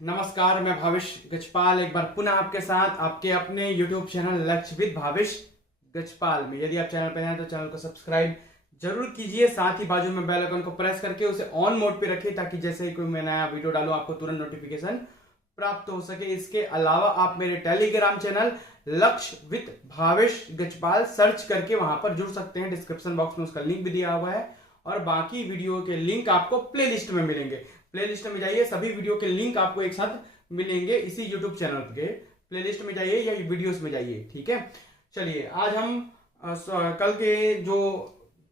नमस्कार, मैं भावेश गजपाल एक बार पुनः आपके साथ आपके अपने YouTube चैनल लक्ष्य विद भावेश गजपाल में। यदि आप चैनल पर नए हैं तो चैनल को सब्सक्राइब जरूर कीजिए, साथ ही बाजू में बेल आइकन को प्रेस करके उसे ऑन मोड पे रखिए ताकि जैसे ही कोई मैं नया वीडियो डालूं आपको तुरंत नोटिफिकेशन प्राप्त हो सके। इसके अलावा आप मेरे टेलीग्राम चैनल लक्ष्य विद भावेश गजपाल सर्च करके वहां पर जुड़ सकते हैं। डिस्क्रिप्शन बॉक्स में उसका लिंक भी दिया हुआ है और बाकी वीडियो के लिंक आपको प्लेलिस्ट में मिलेंगे। प्लेलिस्ट में जाइए, सभी वीडियो के लिंक आपको एक साथ मिलेंगे इसी यूट्यूब चैनल के। प्लेलिस्ट में जाइए या वीडियोस में जाइए, ठीक है। चलिए, आज हम कल के जो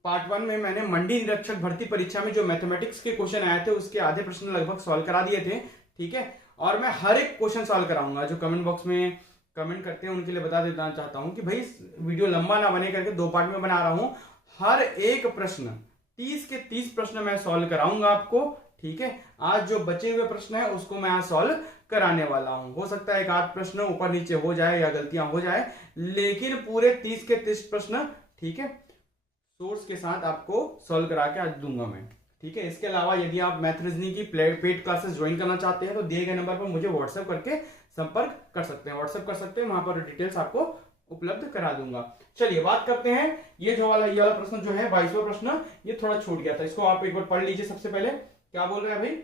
पार्ट 1 में मैंने मंडी निरीक्षक भर्ती परीक्षा में जो मैथमेटिक्स के क्वेश्चन आए थे उसके आधे प्रश्न लगभग सॉल्व करा दिए थे, ठीक है। और मैं हर एक क्वेश्चन सॉल्व कराऊंगा। जो कमेंट बॉक्स में कमेंट करते हैं उनके लिए बता देना चाहता हूं कि भाई वीडियो लंबा ना बने करके 2 पार्ट में बना रहा हूं। हर एक प्रश्न 30 के 30 प्रश्न मैं सॉल्व कराऊंगा आपको, ठीक है। आज जो बचे हुए प्रश्न है उसको मैं आज सॉल्व कराने वाला हूं। हो सकता है एक आध प्रश्न ऊपर नीचे हो जाए या गलतियां हो जाए, लेकिन पूरे 30 के 30 प्रश्न, ठीक है, सोर्स के साथ आपको सॉल्व करा के आज दूंगा मैं, ठीक है। इसके अलावा यदि आप मैथ रीजनिंग की पेड क्लासेस ज्वाइन करना चाहते हैं तो दिए गए नंबर पर मुझे व्हाट्सएप करके संपर्क कर सकते हैं। व्हाट्सएप कर सकते हैं, वहां पर डिटेल्स आपको उपलब्ध करा दूंगा। चलिए बात करते हैं। ये वाला प्रश्न जो है 22वां प्रश्न, ये थोड़ा छूट गया था, इसको आप एक बार पढ़ लीजिए। सबसे पहले क्या बोल रहे हैं भाई,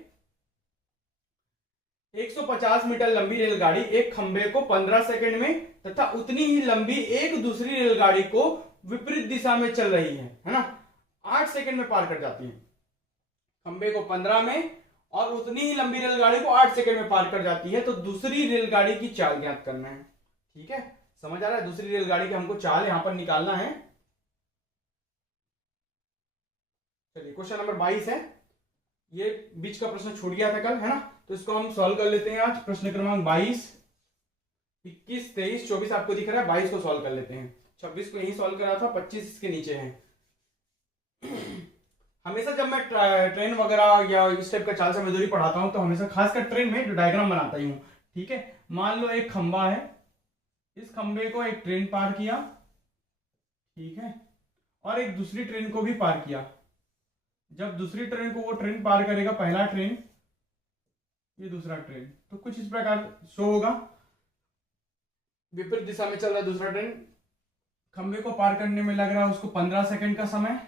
150 मीटर लंबी रेलगाड़ी एक खंबे को 15 सेकंड में तथा उतनी ही लंबी एक दूसरी रेलगाड़ी को विपरीत दिशा में चल रही है ना, 8 सेकंड में पार कर जाती है। खंबे को 15 में और उतनी ही लंबी रेलगाड़ी को 8 सेकंड में पार कर जाती है, तो दूसरी रेलगाड़ी की चाल ज्ञात करना है, ठीक है। समझ आ रहा है? दूसरी रेलगाड़ी की हमको चाल यहां पर निकालना है। चलिए, क्वेश्चन नंबर 22 है। ये बीच का प्रश्न छूट गया था कल, है ना, तो इसको हम सॉल्व कर लेते हैं आज। प्रश्न क्रमांक 22, 21, 23, 24 आपको दिख रहा है, 22 को सॉल्व कर लेते हैं। 26 को यही सॉल्व करा था, 25 इसके नीचे है। हमेशा जब मैं ट्रेन वगैरह या इस टाइप का चाल से मजदूरी पढ़ाता हूं तो हमेशा खासकर ट्रेन में जो डायग्राम बनाता ही हूं, ठीक है। मान लो एक खंबा है, इस खंबे को एक ट्रेन पार किया, ठीक है, और एक दूसरी ट्रेन को भी पार किया। जब दूसरी ट्रेन को वो ट्रेन पार करेगा, पहला ट्रेन, ये दूसरा ट्रेन, तो कुछ इस प्रकार शो होगा। विपरीत दिशा में चल रहा है दूसरा ट्रेन, खंबे को पार करने में लग रहा है उसको 15 सेकंड का समय,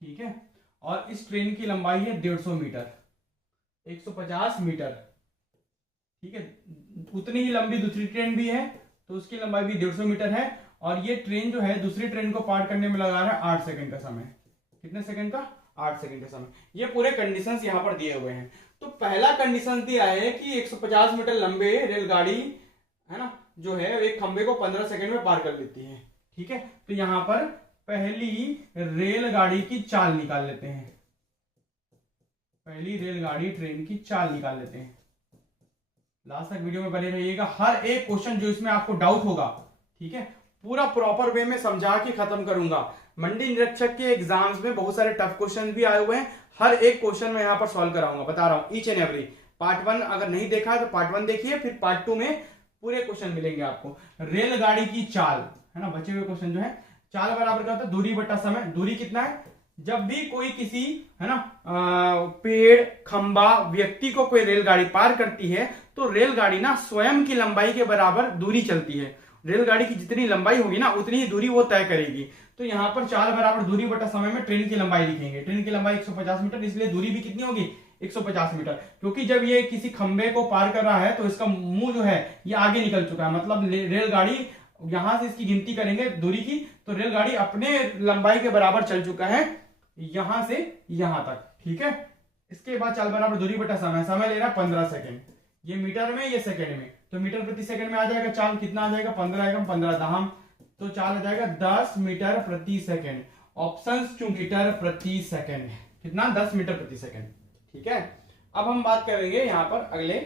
ठीक है। और इस ट्रेन की लंबाई है 150 मीटर, 150 मीटर, ठीक है। उतनी ही लंबी दूसरी ट्रेन भी है तो उसकी लंबाई भी 150 मीटर है। और ये ट्रेन जो है दूसरी ट्रेन को पार करने में लगा रहा है 8 सेकंड का समय। कितने सेकंड का? 8 सेकंड का समय। ये पूरे कंडीशंस यहां पर दिए हुए हैं। तो पहला कंडीशन दिया है कि 150 मीटर लंबे रेलगाड़ी, है ना, जो है एक खंबे को 15 सेकंड में पार कर लेती है, ठीक है। तो यहां पर पहली रेलगाड़ी की चाल निकाल लेते हैं। पहली रेलगाड़ी ट्रेन की चाल निकाल लेते हैं। लास्ट तक वीडियो में बने रहिएगा। हर एक क्वेश्चन जो इसमें आपको डाउट होगा, ठीक है, पूरा प्रॉपर वे में समझा के खत्म करूंगा। मंडी निरीक्षक के एग्जाम्स में बहुत सारे टफ क्वेश्चन भी आए हुए हैं, हर एक क्वेश्चन में यहां पर सॉल्व कराऊंगा, बता रहा हूं, ईच एंड एवरी। पार्ट 1 अगर नहीं देखा तो पार्ट 1 देखिए, फिर पार्ट 2 में पूरे क्वेश्चन मिलेंगे आपको। रेलगाड़ी की चाल, है ना, बचे हुए क्वेश्चन जो है, चाल बराबर क्या होता है? दूरी बटा समय। दूरी कितना है? जब भी कोई किसी, है ना, पेड़, खंबा, व्यक्ति को कोई रेलगाड़ी पार करती है तो रेलगाड़ी ना स्वयं की लंबाई के बराबर दूरी चलती है। रेलगाड़ी की जितनी लंबाई होगी ना उतनी ही दूरी वो तय करेगी। तो यहां पर चाल बराबर दूरी बटा समय में ट्रेन की लंबाई लिखेंगे। ट्रेन की लंबाई 150 मीटर, इसलिए दूरी भी कितनी होगी? 150 मीटर। क्योंकि जब ये किसी खंबे को पार कर रहा है तो इसका मुंह जो है ये आगे निकल चुका है, मतलब रेलगाड़ी यहां से इसकी गिनती करेंगे दूरी की तो रेलगाड़ी अपने लंबाई के बराबर चल चुका है यहां से यहां तक, ठीक है। इसके बाद चाल बराबर दूरी बटा समय, समय ले रहा है 15 सेकंड। ये मीटर में, ये सेकंड में, तो मीटर प्रति सेकंड में आ जाएगा चाल। कितना आ जाएगा? 15 एकम 15 दहम, तो चाल आ जाएगा 10 मीटर प्रति सेकंड। ऑप्शन टू मीटर प्रति सेकंड, कितना? 10 मीटर प्रति सेकंड, ठीक है। अब हम बात करेंगे यहां पर अगले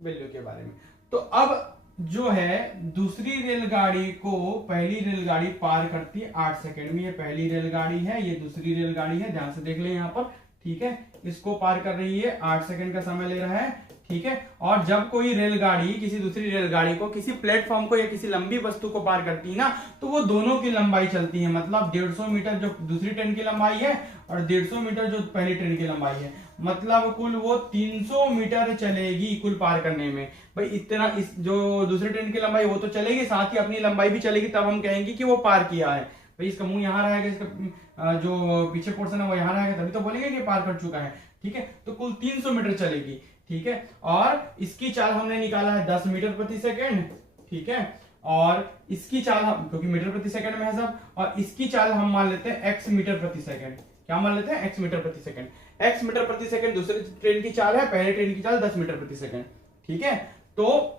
वैल्यू के बारे में। तो अब जो है दूसरी रेलगाड़ी को पहली रेलगाड़ी पार करती है 8 सेकंड में। ये पहली रेलगाड़ी है, ये दूसरी रेलगाड़ी है, ध्यान से देख ले यहां पर, ठीक है। इसको पार कर रही है, 8 सेकंड का समय ले रहा है, ठीक है। और जब कोई रेलगाड़ी किसी दूसरी रेलगाड़ी को किसी प्लेटफॉर्म को या किसी लंबी वस्तु को पार करती है ना, तो वो दोनों की लंबाई चलती है। मतलब 150 मीटर जो दूसरी ट्रेन की लंबाई है और 150 मीटर जो पहली ट्रेन की लंबाई है, मतलब कुल वो 300 मीटर चलेगी कुल पार करने में। भाई इतना, इस जो दूसरी ट्रेन की लंबाई वो तो चलेगी, साथ ही अपनी लंबाई भी चलेगी, तब हम कहेंगे कि वो पार किया है। भाई इसका मुंह यहाँ रहेगा, इसका जो पीछे पोर्शन है वो यहाँ रहेगा, तभी तो बोलेंगे कि पार कर चुका है। ठीक है, तो कुल 300 मीटर चलेगी। ठीक है, और इसकी चाल हमने निकाला है 10 मीटर प्रति सेकेंड। ठीक है, और इसकी चाल हम, क्योंकि मीटर प्रति सेकंड में है सब, और इसकी चाल हम मान लेते हैं x मीटर प्रति सेकंड। क्या मान लेते हैं? x मीटर प्रति सेकंड। x मीटर प्रति सेकंड दूसरी ट्रेन की चाल है, पहले ट्रेन की चाल 10 मीटर प्रति सेकंड। ठीक है, तो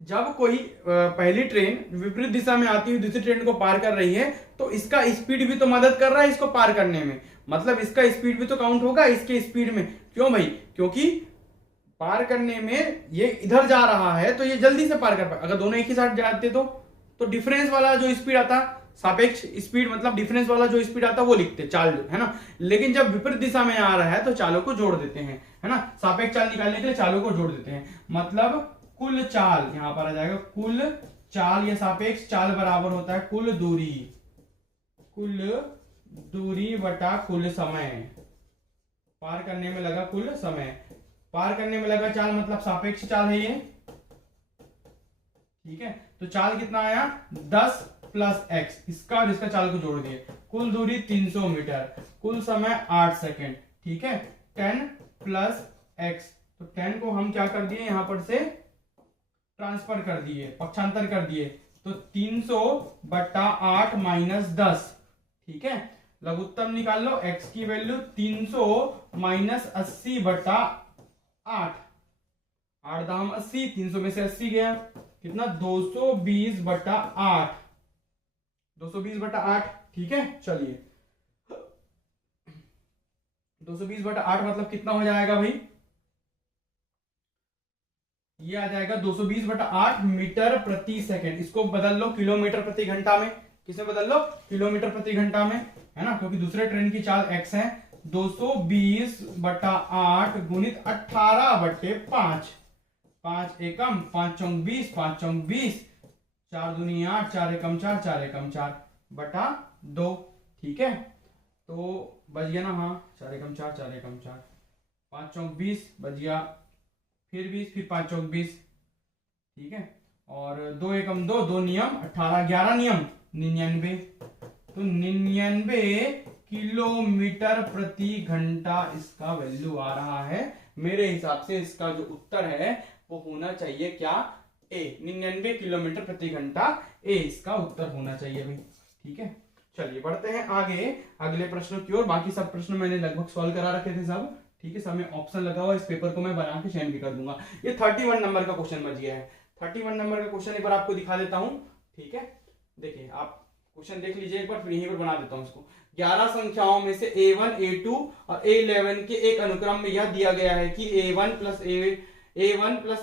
जब कोई पहली ट्रेन विपरीत दिशा में आती हुई दूसरी ट्रेन को पार कर रही है, तो इसका स्पीड भी तो मदद कर रहा है इसको पार करने में। मतलब इसका स्पीड भी तो काउंट होगा इसके स्पीड में। क्यों भाई? क्योंकि पार करने में ये इधर जा रहा है तो ये जल्दी से पार कर पाए। अगर दोनों एक ही साथ जाते तो डिफरेंस वाला जो स्पीड आता, सापेक्ष स्पीड मतलब डिफरेंस वाला जो स्पीड आता वो लिखते चाल, है ना। लेकिन जब विपरीत दिशा में आ रहा है तो चालों को जोड़ देते हैं, है ना। सापेक्ष चाल निकालने के लिए चालों को जोड़ देते हैं। मतलब कुल चाल यहां पर आ जाएगा, कुल चाल या सापेक्ष चाल बराबर होता है कुल दूरी बटा कुल समय। पार करने में लगा कुल समय, पार करने में लगा चाल, मतलब सापेक्ष चाल है ये। ठीक है, तो चाल कितना आया? 10 प्लस x, इसका और इसका चाल को जोड़ दिए, कुल दूरी 300 मीटर, कुल समय 8 सेकेंड। ठीक है, 10 प्लस x, तो 10 को हम क्या कर दिए यहां पर से ट्रांसफर कर दिए, पक्षांतर कर दिए, तो 300 बटा 8 माइनस 10। ठीक है, लघुत्तम निकाल लो, x की वैल्यू 300 माइनस 80 बटा 8, 8 दाम 80, 300 में से 80 गया, कितना? 220 बटा 8, 220 बटा 8। ठीक है, चलिए 220 बटा 8 मतलब कितना हो जाएगा भाई? ये आ जाएगा 220 बटा 8 मीटर प्रति सेकंड। इसको बदल लो किलोमीटर प्रति घंटा में। किसमें बदल लो? किलोमीटर प्रति घंटा में, है ना, क्योंकि दूसरे ट्रेन की चाल x है। 220 बटा 8 गुणित 18 बटे 5, 5 एकम 5 चौक 20, 5 चौक 20, 4 दूनी 8, 4 एकम 4, 4 एकम 4 बटा 2। ठीक है, तो बच गया ना? हाँ, 4 एकम 4, 4 एकम 4, 5 चौक 20 बच गया, फिर 20, फिर 5 चौक 20। ठीक है, और 2 एकम 2, 2 नियम 18, 11 नियम 99, तो 99 किलोमीटर प्रति घंटा इसका वैल्यू आ रहा है। मेरे हिसाब से इसका जो उत्तर है वो होना चाहिए क्या? ए, 99 किलोमीटर प्रति घंटा, ए इसका उत्तर होना चाहिए भाई। ठीक है, चलिए बढ़ते हैं आगे अगले प्रश्नों की ओर। बाकी सब प्रश्न मैंने लगभग सॉल्व करा रखे थे सब। ठीक है, सब में ऑप्शन लगा हुआ, इस पेपर को मैं बना के सेंड भी कर दूंगा। ये 31 नंबर का क्वेश्चन बच गया है। 31 नंबर का क्वेश्चन एक बार आपको दिखा देता हूं। ठीक है, देखिए आप क्वेश्चन देख लीजिए एक बार, फिर यहीं पर बना देता हूं इसको। 11 संख्याओं में से A1, A2 और A11 के एक अनुक्रम में यह दिया गया है कि A1 प्लस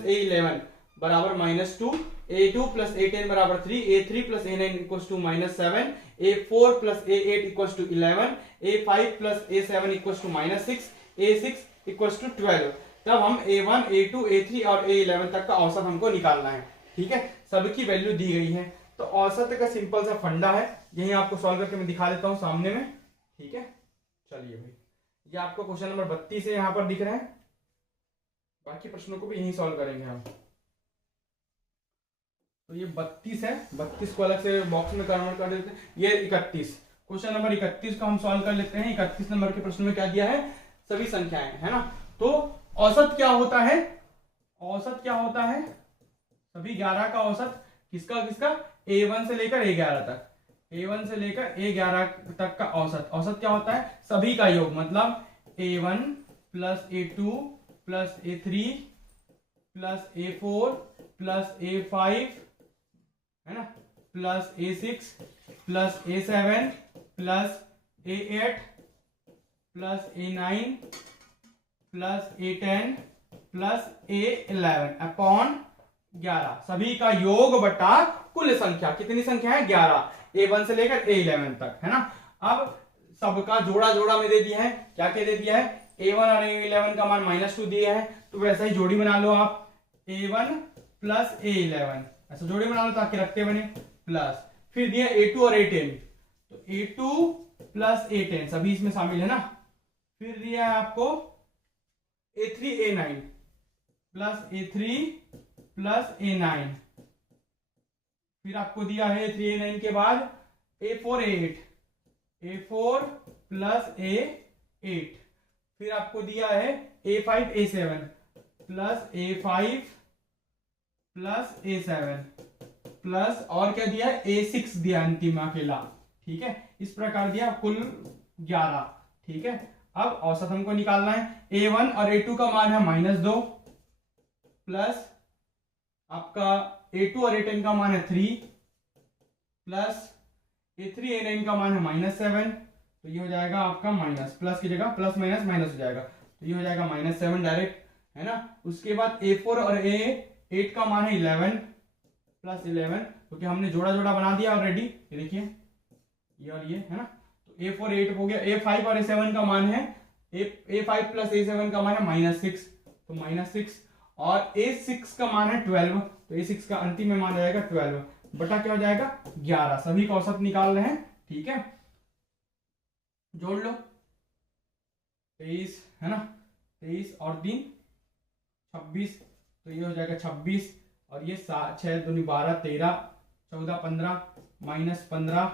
A11 बराबर -2, A2 प्लस A10 बराबर 3, A3 plus A9 equal to -7, A4 plus A8 equal to 11, A5 plus A7 equal to -6, A6 equal to 12। तब हम A1, A2, A3 और A11 तक का औसत हमको निकालना है। ठीक है, सबकी वैल्यू दी गई है, तो औसत का सिंपल सा फंडा है, यही आपको सॉल्व करके मैं दिखा देता हूं सामने में। ठीक है, चलिए भाई, ये आपको क्वेश्चन नंबर 32 है यहां पर दिख रहा है। बाकी प्रश्नों को भी यही सॉल्व करेंगे हम। तो ये 32 है, 32 को अलग से बॉक्स में कन्वर्ट कर देते हैं। ये 31, क्वेश्चन नंबर 31 को हम सॉल्व कर लेते हैं। 31 नंबर के प्रश्न में क्या दिया है? सभी संख्याएं, है ना। तो औसत क्या होता है? औसत क्या होता है? सभी 11 का औसत किसका किसका? A1 से लेकर A11 तक, A1 से लेकर A11 तक का औसत। औसत क्या होता है? सभी का योग, मतलब A1 plus A2 plus A3 plus A4 plus A5, है ना, plus A6 plus A7 plus A8 plus A9 plus A10 plus A11 upon 11, सभी का योग बटा कुल संख्या। कितनी संख्या है? 11, A1 से लेकर A11 तक, है ना। अब सबका जोड़ा जोड़ा में दे दिया है। क्या क्या दे दिया है? A1 और A11 का मान -2 दिया है, तो वैसा ही जोड़ी बना लो आप, A1 प्लस A11, ऐसा जोड़ी बना लो ताकि रखते बने, प्लस फिर दिया A2 और A10, तो A2 प्लस A10 सभी इसमें शामिल है ना। फिर दिया है आपको A3 A9 plus A3 plus A9, फिर आपको दिया है A3 A9 के बाद A4 A8, A4 plus A8, फिर आपको दिया है A5 A7 plus A5 plus A7 plus और क्या दिया है A6 दिया अंतिम अकेला, ठीक है। इस प्रकार दिया कुल 11, ठीक है। अब औसत हमको निकालना है। A1 और A2 का मान है -2 प्लस आपका A2 और A10 का मान है 3 प्लस A3 A9 का मान है -7, तो ये हो जाएगा आपका माइनस, प्लस की जगह प्लस माइनस माइनस हो जाएगा, तो ये हो जाएगा -7 डायरेक्ट, है ना। उसके बाद A4 और A8 का मान है 11 प्लस 11, क्योंकि हमने जोड़ा जोड़ा बना दिया ऑलरेडी, ये देखिए ये और ये, है ना। तो A4 8 हो गया। A5 और A7 का मान है A5 प्लस A7 का मान है -6, तो -6, और A6 का मान है 12, तो A6 का अंतिम में मान हो जाएगा 12 बटा क्या हो जाएगा 11, सभी का औसत निकाल रहे हैं, ठीक है। जोड़ लो 23, है ना, 23 और 3 26, तो ये हो जाएगा 26, और ये 6 दूनी 12 13 14 15 -15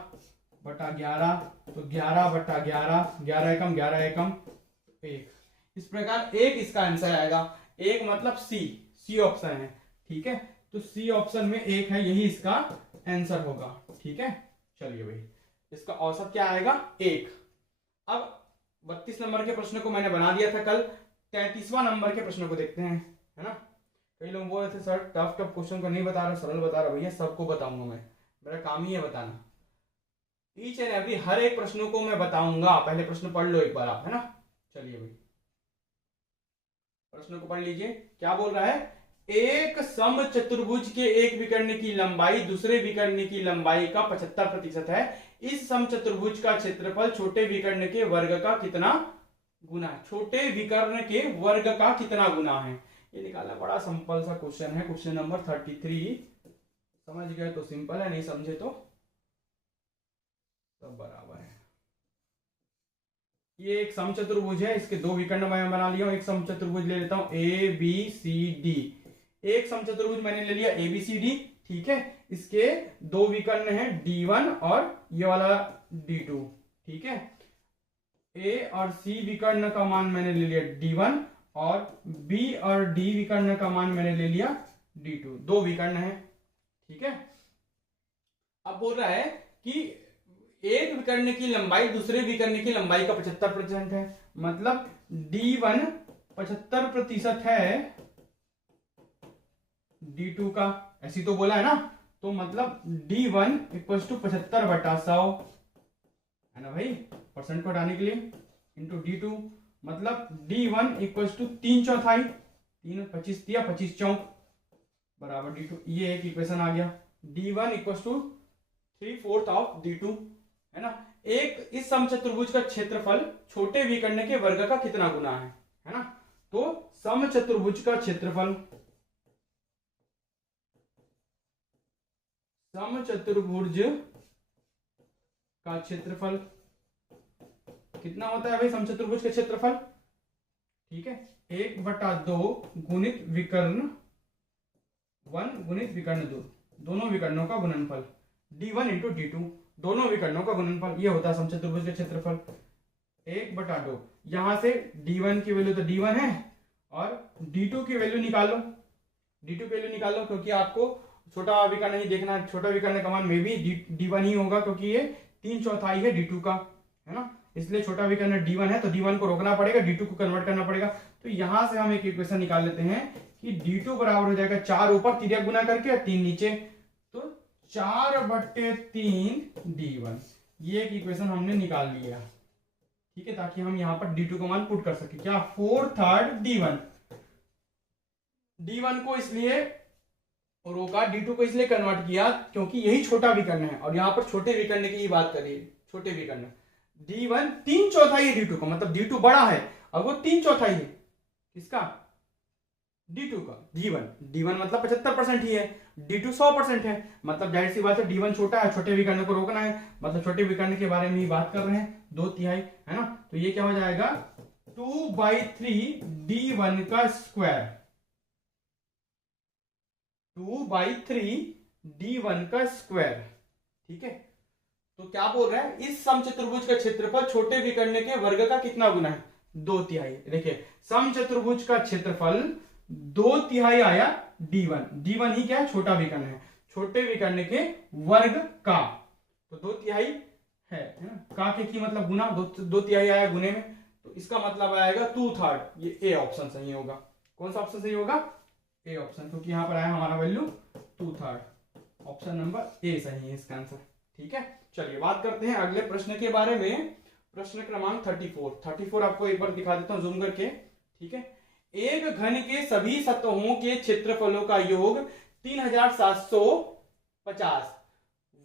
बटा 11, तो 11 बटा 11, 11 एकम 11 एकम 1, इस प्रकार 1 इसका आंसर आएगा। 1 मतलब सी ऑप्शन है, ठीक है। तो सी ऑप्शन में 1 है, यही इसका आंसर होगा, ठीक है। चलिए भाई, इसका औसत क्या आएगा 1। अब 32 नंबर के प्रश्न को मैंने बना दिया था कल, 33वां नंबर के प्रश्न को देखते हैं, है ना। कई लोग बोल रहे थे सर टफ क्वेश्चन को नहीं बता रहा, सरल बता रहा, भैया सबको बताऊंगा मैं, मेरा काम ही है बताना। ईच एंड एवरी हर एक प्रश्नों को मैं बताऊंगा, पहले प्रश्न पढ़ लो एक बार आप, है ना। चलिए भाई प्रश्न को पढ़ लीजिए, क्या बोल रहा है। एक समचतुर्भुज के एक विकर्ण की लंबाई दूसरे विकर्ण की लंबाई का 75% है। इस समचतुर्भुज का क्षेत्रफल छोटे विकर्ण के वर्ग का कितना गुना है। छोटे विकर्ण के वर्ग का कितना गुना है, ये निकालना बड़ा सिंपल सा क्वेश्चन है। क्वेश्चन नंबर 33, समझ गए तो सिंपल है, नहीं समझे तो सब बराबर है। ये एक समचतुर्भुज है, इसके दो विकर्ण मैं बना लिया हूं। एक समचतुर्भुज ले लेता हूं ABCD, एक समचतुर्भुज मैंने ले लिया ABCD, ठीक है। इसके दो विकर्ण हैं D1 और ये वाला D2, ठीक है। A और C विकर्ण का मान मैंने ले लिया D1 और B और D विकर्ण का मान मैंने ले लिया D2, दो विकर्ण है, ठीक है। अब बोल रहा है कि एक विकर्ण की लंबाई दूसरे विकर्ण की लंबाई का 75% है, मतलब D1 75% है D2 का, ऐसी तो बोला है ना। तो मतलब D1 इक्वल टू 75 बटा 100, है ना भाई, परसेंट को हटाने के लिए, इंटू D2, मतलब D1 इक्वल टू 3/4, 3 25 दिया, 25 चौक बराबर D2, ये एक इक्वेशन आ गया। D1 equal to 3/4 of D2, है ना। एक इस समचतुर्भुज का क्षेत्रफल छोटे विकर्ण के वर्ग का कितना गुना है ना। तो समचतुर्भुज का क्षेत्रफल, समचतुर्भुज का क्षेत्रफल कितना होता है भाई, समचतुर्भुज का क्षेत्रफल, ठीक है, 1/2 गुणित विकर्ण 1 गुणित विकर्ण 2, दोनों विकर्णों का गुणनफल, D1 इंटू D2, दोनों विकर्णों का गुणनफल, ये होता है समचतुर्भुज का क्षेत्रफल 1/2। यहां से D1 की वैल्यू तो D1 है और D2 की वैल्यू निकालो, D2 की वैल्यू निकालो, क्योंकि आपको छोटा विकर्ण नहीं देखना, छोटा विकर्ण का मान में भी D1 ही होगा, क्योंकि ये 3/4 है D2 का, है ना। इसलिए छोटा विकर्ण D1 है, तो D1 को रोकना पड़ेगा, D2 को कन्वर्ट करना पड़ेगा। तो यहां से हम एक इक्वेशन निकाल लेते हैं कि D2 बराबर हो जाएगा 4 ऊपर, तिर्यक गुना करके 3 नीचे, तो 4/3 D1, ये एक इक्वेशन हमने निकाल लिया, ठीक है, ताकि हम यहाँ पर D2 का मान पुट कर सके। क्या 4/3 D1, D1 को इसलिए रोका, D2 को इसलिए कन्वर्ट किया क्योंकि यही छोटा विकर्ण है, और यहाँ पर छोटे विकर्ण की बात करिए, छोटे विकर्ण D1 3/4 है D2 का, मतलब D2 बड़ा है और वो 3/4 है किसका, D2 का। D1 मतलब 75% ही है, D2 100% है, मतलब जाहिर सी बात है D1 छोटा है, छोटे विकर्ण को रोकना है, मतलब छोटे विकर्ण के बारे में ही बात कर रहे हैं, 2/3 है ना। तो ये क्या हो जाएगा 2/3 D1 का स्क्वायर, 2/3 D1 का स्क्वायर। ठीक है, तो क्या बोल रहा है, इस समचतुर्भुज का क्षेत्रफल छोटे विकर्ण के वर्ग का कितना गुना है, 2/3। देखिए समचतुर्भुज का क्षेत्रफल 2/3 आया D1 ही क्या है, छोटा विकर्ण है, छोटे विकर्ण के वर्ग का, तो 2/3 है ना, का के मतलब गुना, 2/3 आया गुने में, तो इसका मतलब आएगा 2/3। ये ए ऑप्शन सही होगा। कौन सा ऑप्शन सही होगा, ए ऑप्शन, क्योंकि यहां पर आया हमारा वैल्यू 2/3, ऑप्शन नंबर ए सही है इसका आंसर। ठीक है, चलिए बात करते हैं अगले प्रश्न के बारे में, प्रश्न क्रमांक 34 आपको एक बार दिखा देता हूं जूम करके। ठीक है, एक घन के सभी सतहों के क्षेत्रफलों का योग 3750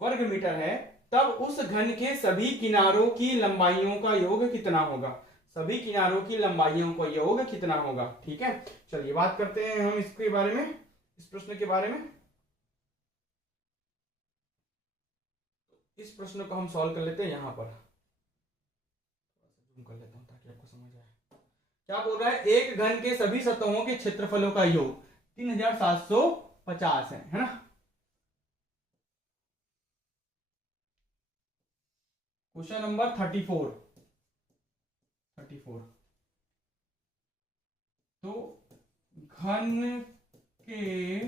वर्ग मीटर है, तब उस घन के सभी किनारों की लंबाइयों का योग कितना होगा, सभी किनारों की लंबाइयों का योग कितना होगा। ठीक है, चलिए बात करते हैं हम इसके बारे में, इस प्रश्न के बारे में। इस प्रश्न को हम सॉल्व कर लेते हैं, यहां पर जूम कर लेता हूं ताकि आपको समझ आए। क्या बोल रहा है, एक घन के सभी सतहों के क्षेत्रफलों का योग 3750 है ना। क्वेश्चन नंबर 34 तो घन के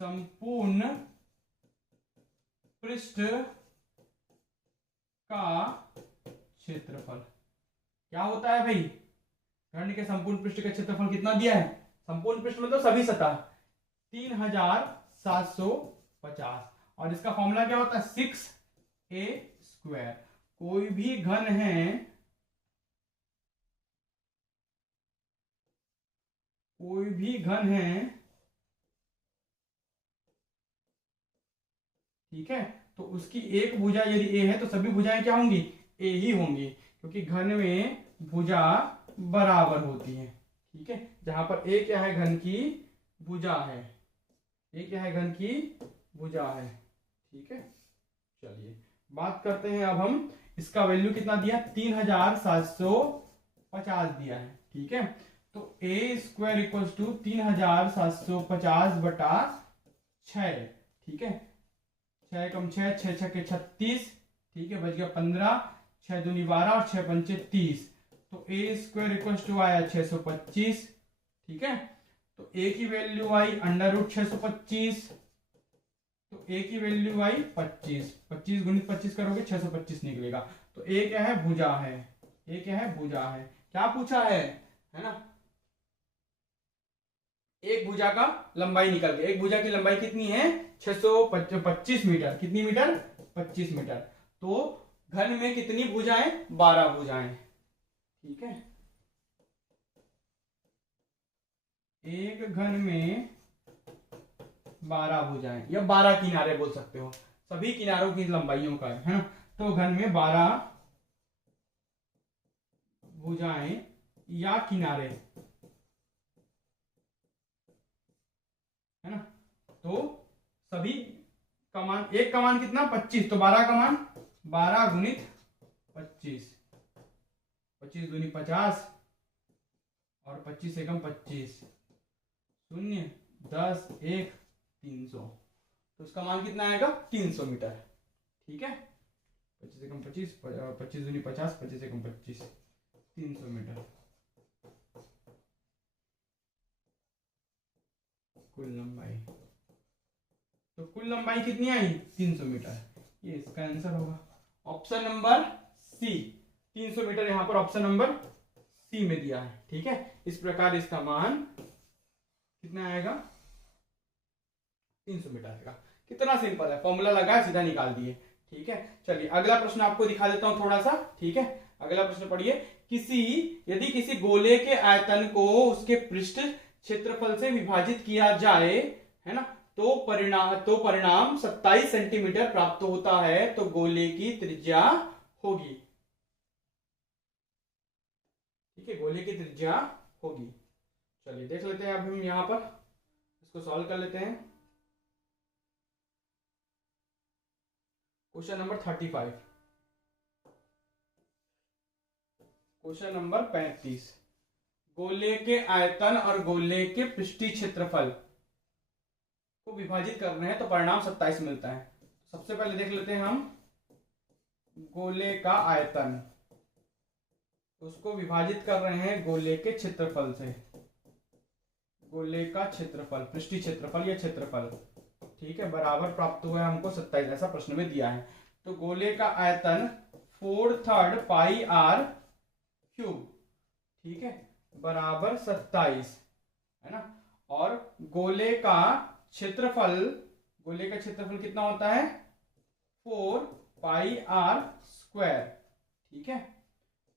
संपूर्ण पृष्ठ का क्षेत्रफल क्या होता है भाई, घन के संपूर्ण पृष्ठ का क्षेत्रफल कितना दिया है, संपूर्ण पृष्ठ मतलब सभी सतह 3750, और इसका फॉर्मूला क्या होता है 6a²। कोई भी घन है, कोई भी घन है, ठीक है, तो उसकी एक भुजा यदि ए है तो सभी भुजाएं क्या होंगी, ए ही होंगी, क्योंकि घन में भुजा बराबर होती है। ठीक है, जहां पर ए क्या है, घन की भुजा है, ए क्या है, घन की भुजा है। ठीक है, चलिए बात करते हैं अब हम, इसका वैल्यू कितना दिया, 3750 दिया है। ठीक है, तो a² इक्वल्स टू 3750/6। ठीक है, 6 कम 6, 6 छके 36, ठीक है, बच गया 15, 6 दूनी 12 और 6 पंचे 30, तो a² इक्वल्स टू आया 625। ठीक है, तो a की वैल्यू आई √625, तो a की वैल्यू आई 25, 25 गुणित 25 करोगे 625 निकलेगा। तो a क्या है, भुजा है, a क्या है, भुजा है। क्या पूछा है ना, एक भुजा का लंबाई निकल गई, एक भुजा की लंबाई कितनी है 625 मीटर, कितनी मीटर, 25 मीटर। तो घन में कितनी भुजाएं, 12 भुजाएं। ठीक है, एक घन में 12 भुजाएं या 12 किनारे बोल सकते हो, सभी किनारों की लंबाइयों का है ना। तो घन में 12 भुजाएं या किनारे है ना, तो सभी कमान, एक कमान कितना 25, तो 12 कमान 12 गुणित 25, 25 दूनी 50 और 25 एकम 25, 0 10 1 300, तो उसका मान कितना आएगा 300 मीटर। ठीक है, 25 एकम 25, 25 दूनी 50, 25 एकम 25, 300 मीटर कुल लंबाई। तो कुल लंबाई कितनी आई 300 मीटर, ये इसका आंसर होगा ऑप्शन नंबर सी, 300 मीटर यहां पर ऑप्शन नंबर सी में दिया है। ठीक है, इस प्रकार इसका मान कितना आएगा 300 मीटर आएगा। कितना सिंपल है, फॉर्मूला लगा सीधा निकाल दिए। ठीक है, चलिए अगला प्रश्न आपको दिखा देता हूं थोड़ा सा। ठीक है, अगला प्रश्न पढ़िए, यदि किसी गोले के आयतन को उसके पृष्ठ क्षेत्रफल से विभाजित किया जाए, है ना, परिणाम 27 सेंटीमीटर प्राप्त होता है तो गोले की त्रिज्या होगी। ठीक है, गोले की त्रिज्या होगी। चलिए देख लेते हैं, अब हम यहां पर इसको सॉल्व कर लेते हैं। क्वेश्चन नंबर 35, क्वेश्चन नंबर 35, गोले के आयतन और गोले के पृष्ठीय क्षेत्रफल को विभाजित कर रहे हैं तो परिणाम 27 मिलता है। सबसे पहले देख लेते हैं हम गोले का आयतन, उसको विभाजित कर रहे हैं गोले के क्षेत्रफल से। गोले का क्षेत्रफल, पृष्ठीय क्षेत्रफल या क्षेत्रफल, ठीक है, बराबर प्राप्त हुआ है हमको 27, ऐसा प्रश्न में दिया है। तो गोले का आयतन 4/3 पाई आर क्यूब, ठीक है, बराबर 27 है ना। और गोले का क्षेत्रफल, गोले का क्षेत्रफल कितना होता है 4 पाई आर स्क्वायर, ठीक है,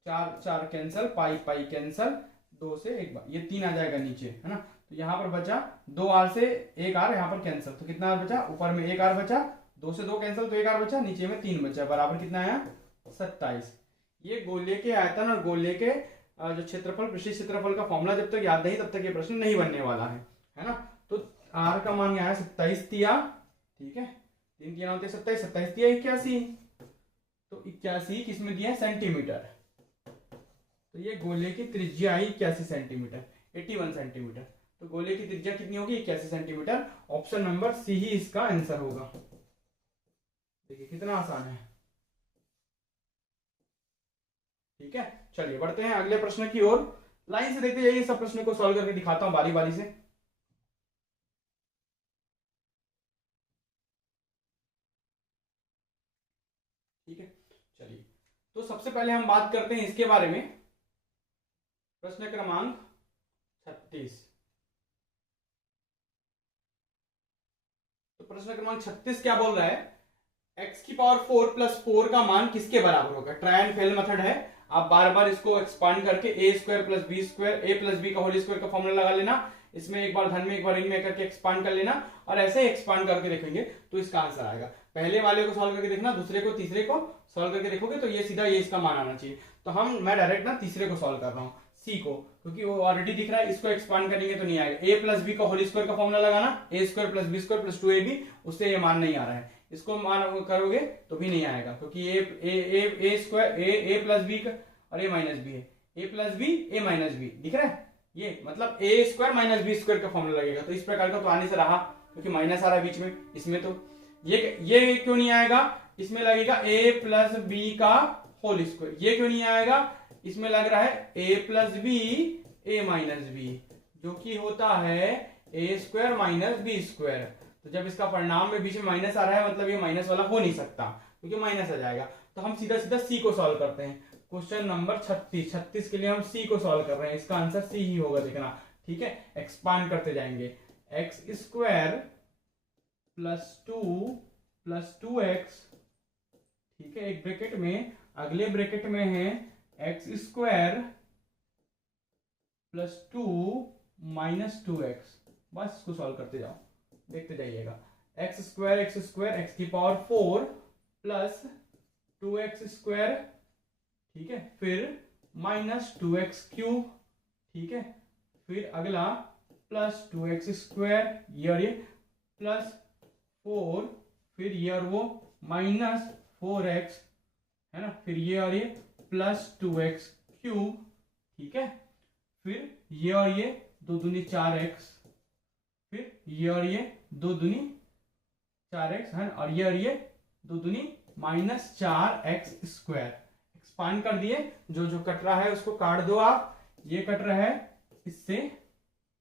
4 4 कैंसल, पाई पाई कैंसल, 2 से 1 बार, ये 3 आ जाएगा नीचे, है ना। तो यहाँ पर बचा 2 आर से 1 आर, यहाँ पर कैंसल, तो कितना आर बचा, ऊपर में 1 आर बचा, 2 से 2 कैंसल तो 1 आर बचा, नीचे में 3 बचा, बराबर कितना आया 27। ये गोले के आयतन और गोले के जो क्षेत्रफल, पृष्ठीय क्षेत्रफल का फॉर्मूला जब तक याद नहीं तब तक ये प्रश्न नहीं बनने वाला है ना। तो आर का मान यहाँ 27 दिया, ठीक है, 3 क्या होते 27, 27 दिया 81, तो 81 किसमें दिया है सेंटीमीटर। तो ये गोले की त्रिज्या आई 81 सेंटीमीटर, 81 सेंटीमीटर। तो गोले की त्रिज्या कितनी होगी 81 सेंटीमीटर। ऑप्शन नंबर सी ही इसका आंसर होगा। देखिए कितना आसान है, ठीक है। चलिए बढ़ते हैं अगले प्रश्न की ओर, लाइन से देखते जाइए, सब प्रश्न को सॉल्व करके दिखाता हूं बारी बारी से। ठीक है, चलिए तो सबसे पहले हम बात करते हैं इसके बारे में, प्रश्न क्रमांक 36। तो प्रश्न क्रमांक 36 क्या बोल रहा है, x की पावर 4 प्लस 4 का मान किसके बराबर होगा। ट्राई एंड फेल मेथड है, आप बार बार इसको एक्सपांड करके ए स्क्वायर प्लस बी स्क्वायर, ए प्लस बी का होल स्क्वायर का फॉर्मूला लगा लेना, इसमें एक बार धन में एक बार ऋण में करके एक्सपांड कर लेना, और ऐसे ही एक्सपांड करके देखेंगे तो इसका आंसर आएगा। पहले वाले को सॉल्व करके देखना, दूसरे को तीसरे को सॉल्व करके देखोगे तो ये सीधा ये इसका मान आना चाहिए। तो मैं डायरेक्ट ना तीसरे को सॉल्व कर रहा हूँ, सी को, क्योंकि वो ऑलरेडी दिख रहा है, इसको एक्सपांड करेंगे तो नहीं आएगा। ए प्लस बी का होल स्क्वायर का फॉर्मूला लगाना, A square plus B square plus 2ab, उससे ये मान नहीं आ रहा है, इसको मान करोगे तो भी नहीं आएगा, क्योंकि ए स्क्वायर ए प्लस बी और ए माइनस बी है, ए प्लस बी ए माइनस बी दिख रहा है, ये मतलब ए स्क्वायर माइनस बी स्क्वायर का फॉर्मूला लगेगा। तो इस प्रकार का तो आने से रहा, क्योंकि माइनस आ रहा है बीच में, इसमें तो ये क्यों नहीं आएगा, इसमें लगेगा ए प्लस बी का होल स्क्वायर, ये क्यों नहीं आएगा, इसमें लग रहा है ए प्लस बी ए माइनस बी, जो कि होता है ए स्क्वायर माइनस बी स्क्वायर। तो जब इसका परिणाम में बीच में माइनस आ रहा है, मतलब ये माइनस वाला हो नहीं सकता, क्योंकि माइनस आ जाएगा। तो हम सीधा सीधा सी को सॉल्व करते हैं। क्वेश्चन नंबर 36 के लिए हम सी को सॉल्व कर रहे हैं, इसका आंसर सी ही होगा, देखना, ठीक है। एक्सपांड करते जाएंगे, x square plus 2 plus 2x, ठीक है, एक ब्रैकेट में, अगले ब्रैकेट में है x square plus 2 minus 2x, बस इसको सॉल्व करते जाओ, देखते जाइएगा। एक्स स्क्वायर एक्स की पावर 4 प्लस 2x स्क्वायर, ठीक है, फिर माइनस 2x क्यूब, ठीक है, फिर अगला प्लस 2x स्क्वायर, ये प्लस 4, फिर ये और वो माइनस 4x, है ना, फिर ये और ये प्लस 2x क्यूब, ठीक है, फिर ये और ये 2 दूनी 4x, फिर ये और ये 2 दूनी 4x, है, और ये 2 दूनी माइनस 4x स्क्वायर। एक्सपांड कर दिए, जो जो कट रहा है उसको काट दो आप, ये कट रहा है इससे,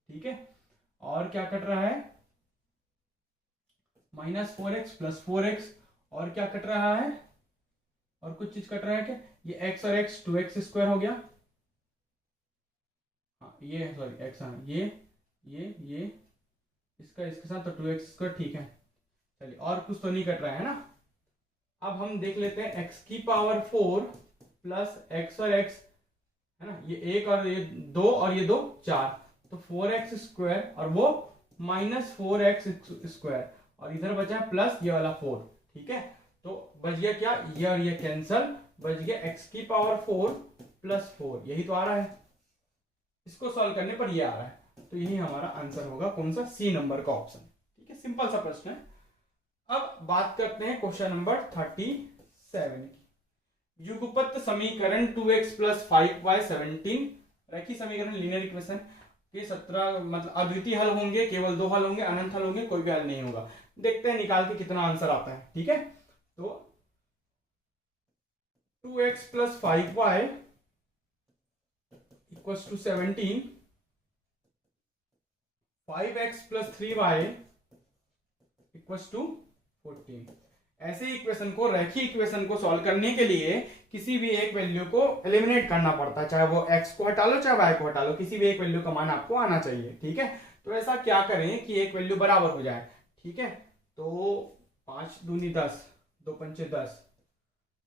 ठीक है, और क्या कट रहा है माइनस 4x प्लस 4x, और क्या कट रहा है, और कुछ चीज कट रहा है क्या, ये x और x 2x स्क्वायर हो गया, हाँ ये सॉरी x, हाँ ये इसका इसके साथ तो 2x स्क्वायर, ठीक है। चलिए और कुछ तो नहीं कट रहा है ना। अब हम देख लेते हैं x की पावर 4 प्लस x और x, है ना, ये 1 और ये 2 और ये 2 4, तो 4x स्क्वायर और वो -4x² और इधर बचा प्लस ये वाला 4। ठीक है, तो बच गया क्या, ये और ये कैंसल, बच गया x⁴ + 4। यही तो आ रहा है, इसको सॉल्व करने पर ये आ रहा है। तो यही हमारा आंसर होगा, कौन सा, सी नंबर का ऑप्शन। ठीक है, सिंपल सा प्रश्न है। अब बात करते हैं क्वेश्चन नंबर 37 की। युगपत समीकरण 2x + 5y 17 रैखिक समीकरण लीनियर इक्वेशन के 17 मतलब अद्वितीय हल होंगे, केवल 2 हल होंगे, अनंत हल होंगे, कोई भी हल नहीं होगा। देखते हैं निकाल के कितना आंसर आता है। ठीक है, तो 2x + 5y = 17, 5x + 3y = 14। ऐसे इक्वेशन को, रैखिक इक्वेशन को सॉल्व करने के लिए किसी भी एक वैल्यू को एलिमिनेट करना पड़ता है, चाहे वो x को हटा लो चाहे y को हटा लो, किसी भी एक वैल्यू का मान आपको आना चाहिए। ठीक है, तो ऐसा क्या करें कि एक वैल्यू बराबर हो जाए। ठीक है, तो 5 दूनी 10, 2 पंचे 10,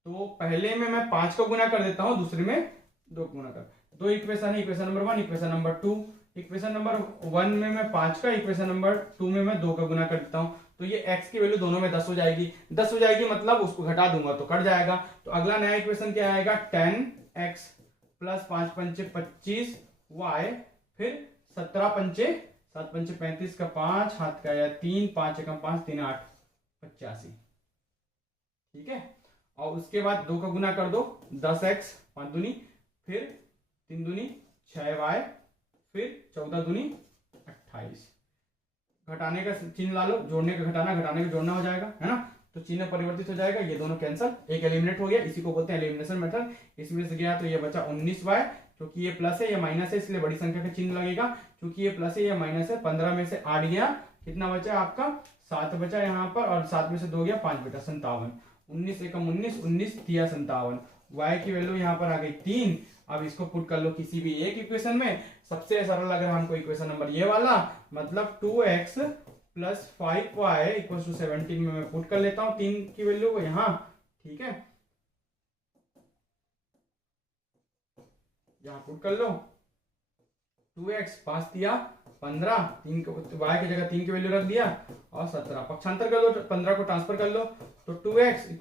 तो पहले में मैं 5 को गुना कर देता हूं, दूसरे में 2 गुना कर। दो इक्वेशन है, equation number 1, equation number 2। Equation number 1 में मैं 5 का, इक्वेशन नंबर 2 में मैं 2 का गुना कर देता हूं, तो ये x की वैल्यू दोनों में 10 हो जाएगी। 10 हो जाएगी मतलब उसको घटा दूंगा तो कट जाएगा। तो अगला नया इक्वेशन क्या आएगा, 10x + 5 पंचे 25y, फिर 17 पंचे 7 पंचे 35 का 5 हाथ का या 3, 5 एकम 5, 3 8 85। ठीक है, और उसके बाद 2 का गुना कर दो, 10x 5 दूनी, फिर 3 दूनी 6y, फिर 14 दूनी 28। घटाने का चिन्ह ला लो, जोड़ने का घटाना, घटाने का जोड़ना हो जाएगा, है ना। तो चिन्ह परिवर्तित हो जाएगा, ये दोनों कैंसल, एक एलिमिनेट हो गया, इसी को बोलते हैं एलिमिनेशन मेथड। इसमें से गया तो ये बचा 19y, क्योंकि ये प्लस है ये माइनस है इसलिए बड़ी संख्या का चिन्ह लगेगा, क्योंकि ये प्लस है ये माइनस है। 15 में से 8 गया, कितना बचा आपका, 7 बचा यहाँ पर, और 7 में से 2 गया 5 बचा 57। 19 एकम 19, 19 दिया 57। y की वैल्यू यहाँ पर आ गई 3। अब इसको पुट कर लो किसी भी एक इक्वेशन में। सबसे सरल लग रहा है हमको इक्वेशन नंबर ये वाला, मतलब 2x + 5y = 17 में मैं पुट कर लेता हूं 3 की वैल्यू को यहाँ। ठीक है, यहाँ पुट कर लो, 2x 5 दिया 15, 3 y की जगह 3 की वैल्यू रख दिया, और 17 पक्षांतर कर दो, 15 को ट्रांसफर कर लो, तो 2x =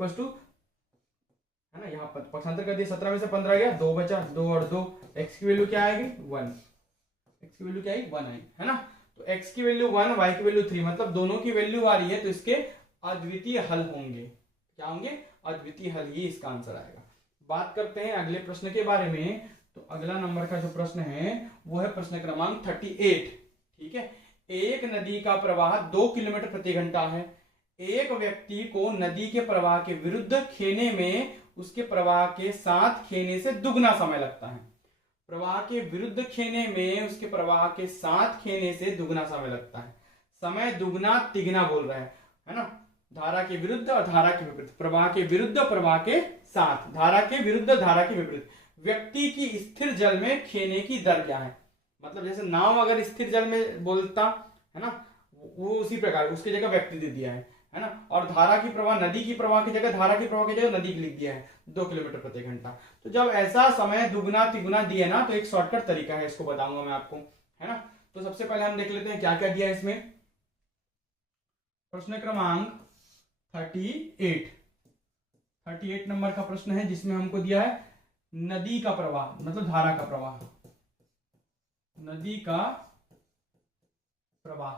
है ना, यहाँ पर पक्षांतर कर दिया, 17 में से 15 गया, 2 बचा, 2 और 2, x की वैल्यू क्या आएगी 1, x की वैल्यू क्या आएगी 1 आएगी, है ना। तो x की वैल्यू 1, y की वैल्यू 3, मतलब दोनों की वैल्यू आ रही है, तो इसके अद्वितीय हल होंगे। क्या होंगे, अद्वितीय हल, ही इसका आंसर आएगा। बात करते हैं अगले प्रश्न के बारे में। तो अगला नंबर का जो प्रश्न है वो है प्रश्न क्रमांक 38। ठीक है, एक नदी का प्रवाह 2 किलोमीटर प्रति घंटा है। एक व्यक्ति को नदी के प्रवाह के विरुद्ध खेने में उसके प्रवाह के साथ खेने से दुगना समय लगता है। प्रवाह के विरुद्ध खेने में उसके प्रवाह के साथ खेने से दुगना समय लगता है। समय दुगना तिगना बोल रहा है ना। धारा के विरुद्ध और धारा के विपरीत, प्रवाह के विरुद्ध प्रवाह के साथ, धारा के विरुद्ध धारा के विपरीत। व्यक्ति की स्थिर जल में खेने की दर क्या है, मतलब जैसे नाव अगर स्थिर जल में बोलता है ना, वो उसी प्रकार उसकी जगह व्यक्ति दे दिया है ना। और धारा की प्रवाह, नदी की प्रवाह की जगह, धारा की प्रवाह की जगह नदी की लिख दिया है 2 किलोमीटर प्रति घंटा। तो जब ऐसा समय दुगना तिगुना दिए ना, तो एक शॉर्टकट तरीका है, इसको बताऊंगा मैं आपको, है ना। तो सबसे पहले हम देख लेते हैं क्या क्या दिया है इसमें। प्रश्न क्रमांक 38 नंबर का प्रश्न है, जिसमें हमको दिया है नदी का प्रवाह, मतलब धारा का प्रवाह, नदी का प्रवाह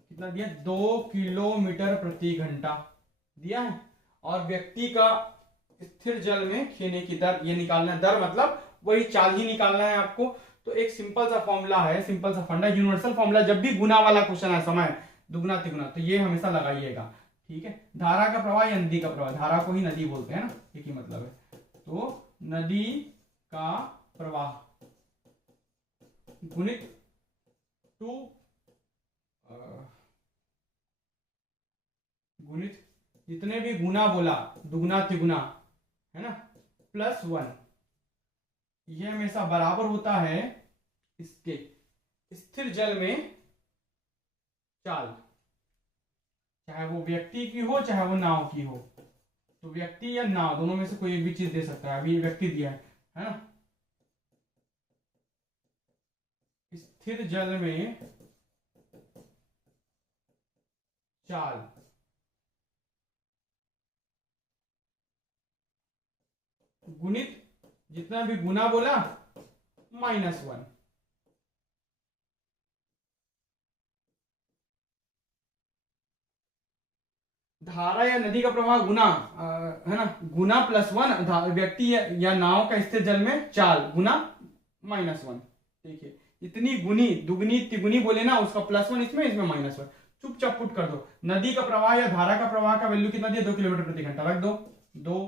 कितना दिया, 2 किलोमीटर प्रति घंटा दिया है। और व्यक्ति का स्थिर जल में खेने की दर, ये निकालना है, दर मतलब वही चाल ही निकालना है आपको। तो एक सिंपल सा फॉर्मूला है, सिंपल सा फंडा, यूनिवर्सल फॉर्मूला, जब भी गुना वाला क्वेश्चन है, समय दुगना तिगुना, तो ये हमेशा लगाइएगा। ठीक है, धारा का प्रवाह या नदी का प्रवाह, धारा को ही नदी बोलते हैं ना, एक ही मतलब है। तो नदी का प्रवाह गुणित 2 गुणित जितने भी गुना बोला, दुगना तिगुना, है ना, +1, यह हमेशा बराबर होता है इसके स्थिर जल में चाल, चाहे वो व्यक्ति की हो चाहे वो नाव की हो। तो व्यक्ति या नाव दोनों में से कोई एक भी चीज दे सकता है। अभी व्यक्ति दिया है ना, स्थिर जल में चाल। गुणित जितना भी गुना बोला -1। धारा या नदी का प्रवाह गुना है ना, गुना +1 व्यक्ति या नाव का स्थिर जल में चाल गुना -1। देखिए इतनी गुनी दुगनी तिगुनी बोले ना, उसका +1 इसमें, इसमें -1। चुपचाप पुट कर दो। नदी का प्रवाह या धारा का प्रवाह का वैल्यू कितना दिया, 2 किलोमीटर प्रति घंटा, रख दो। 2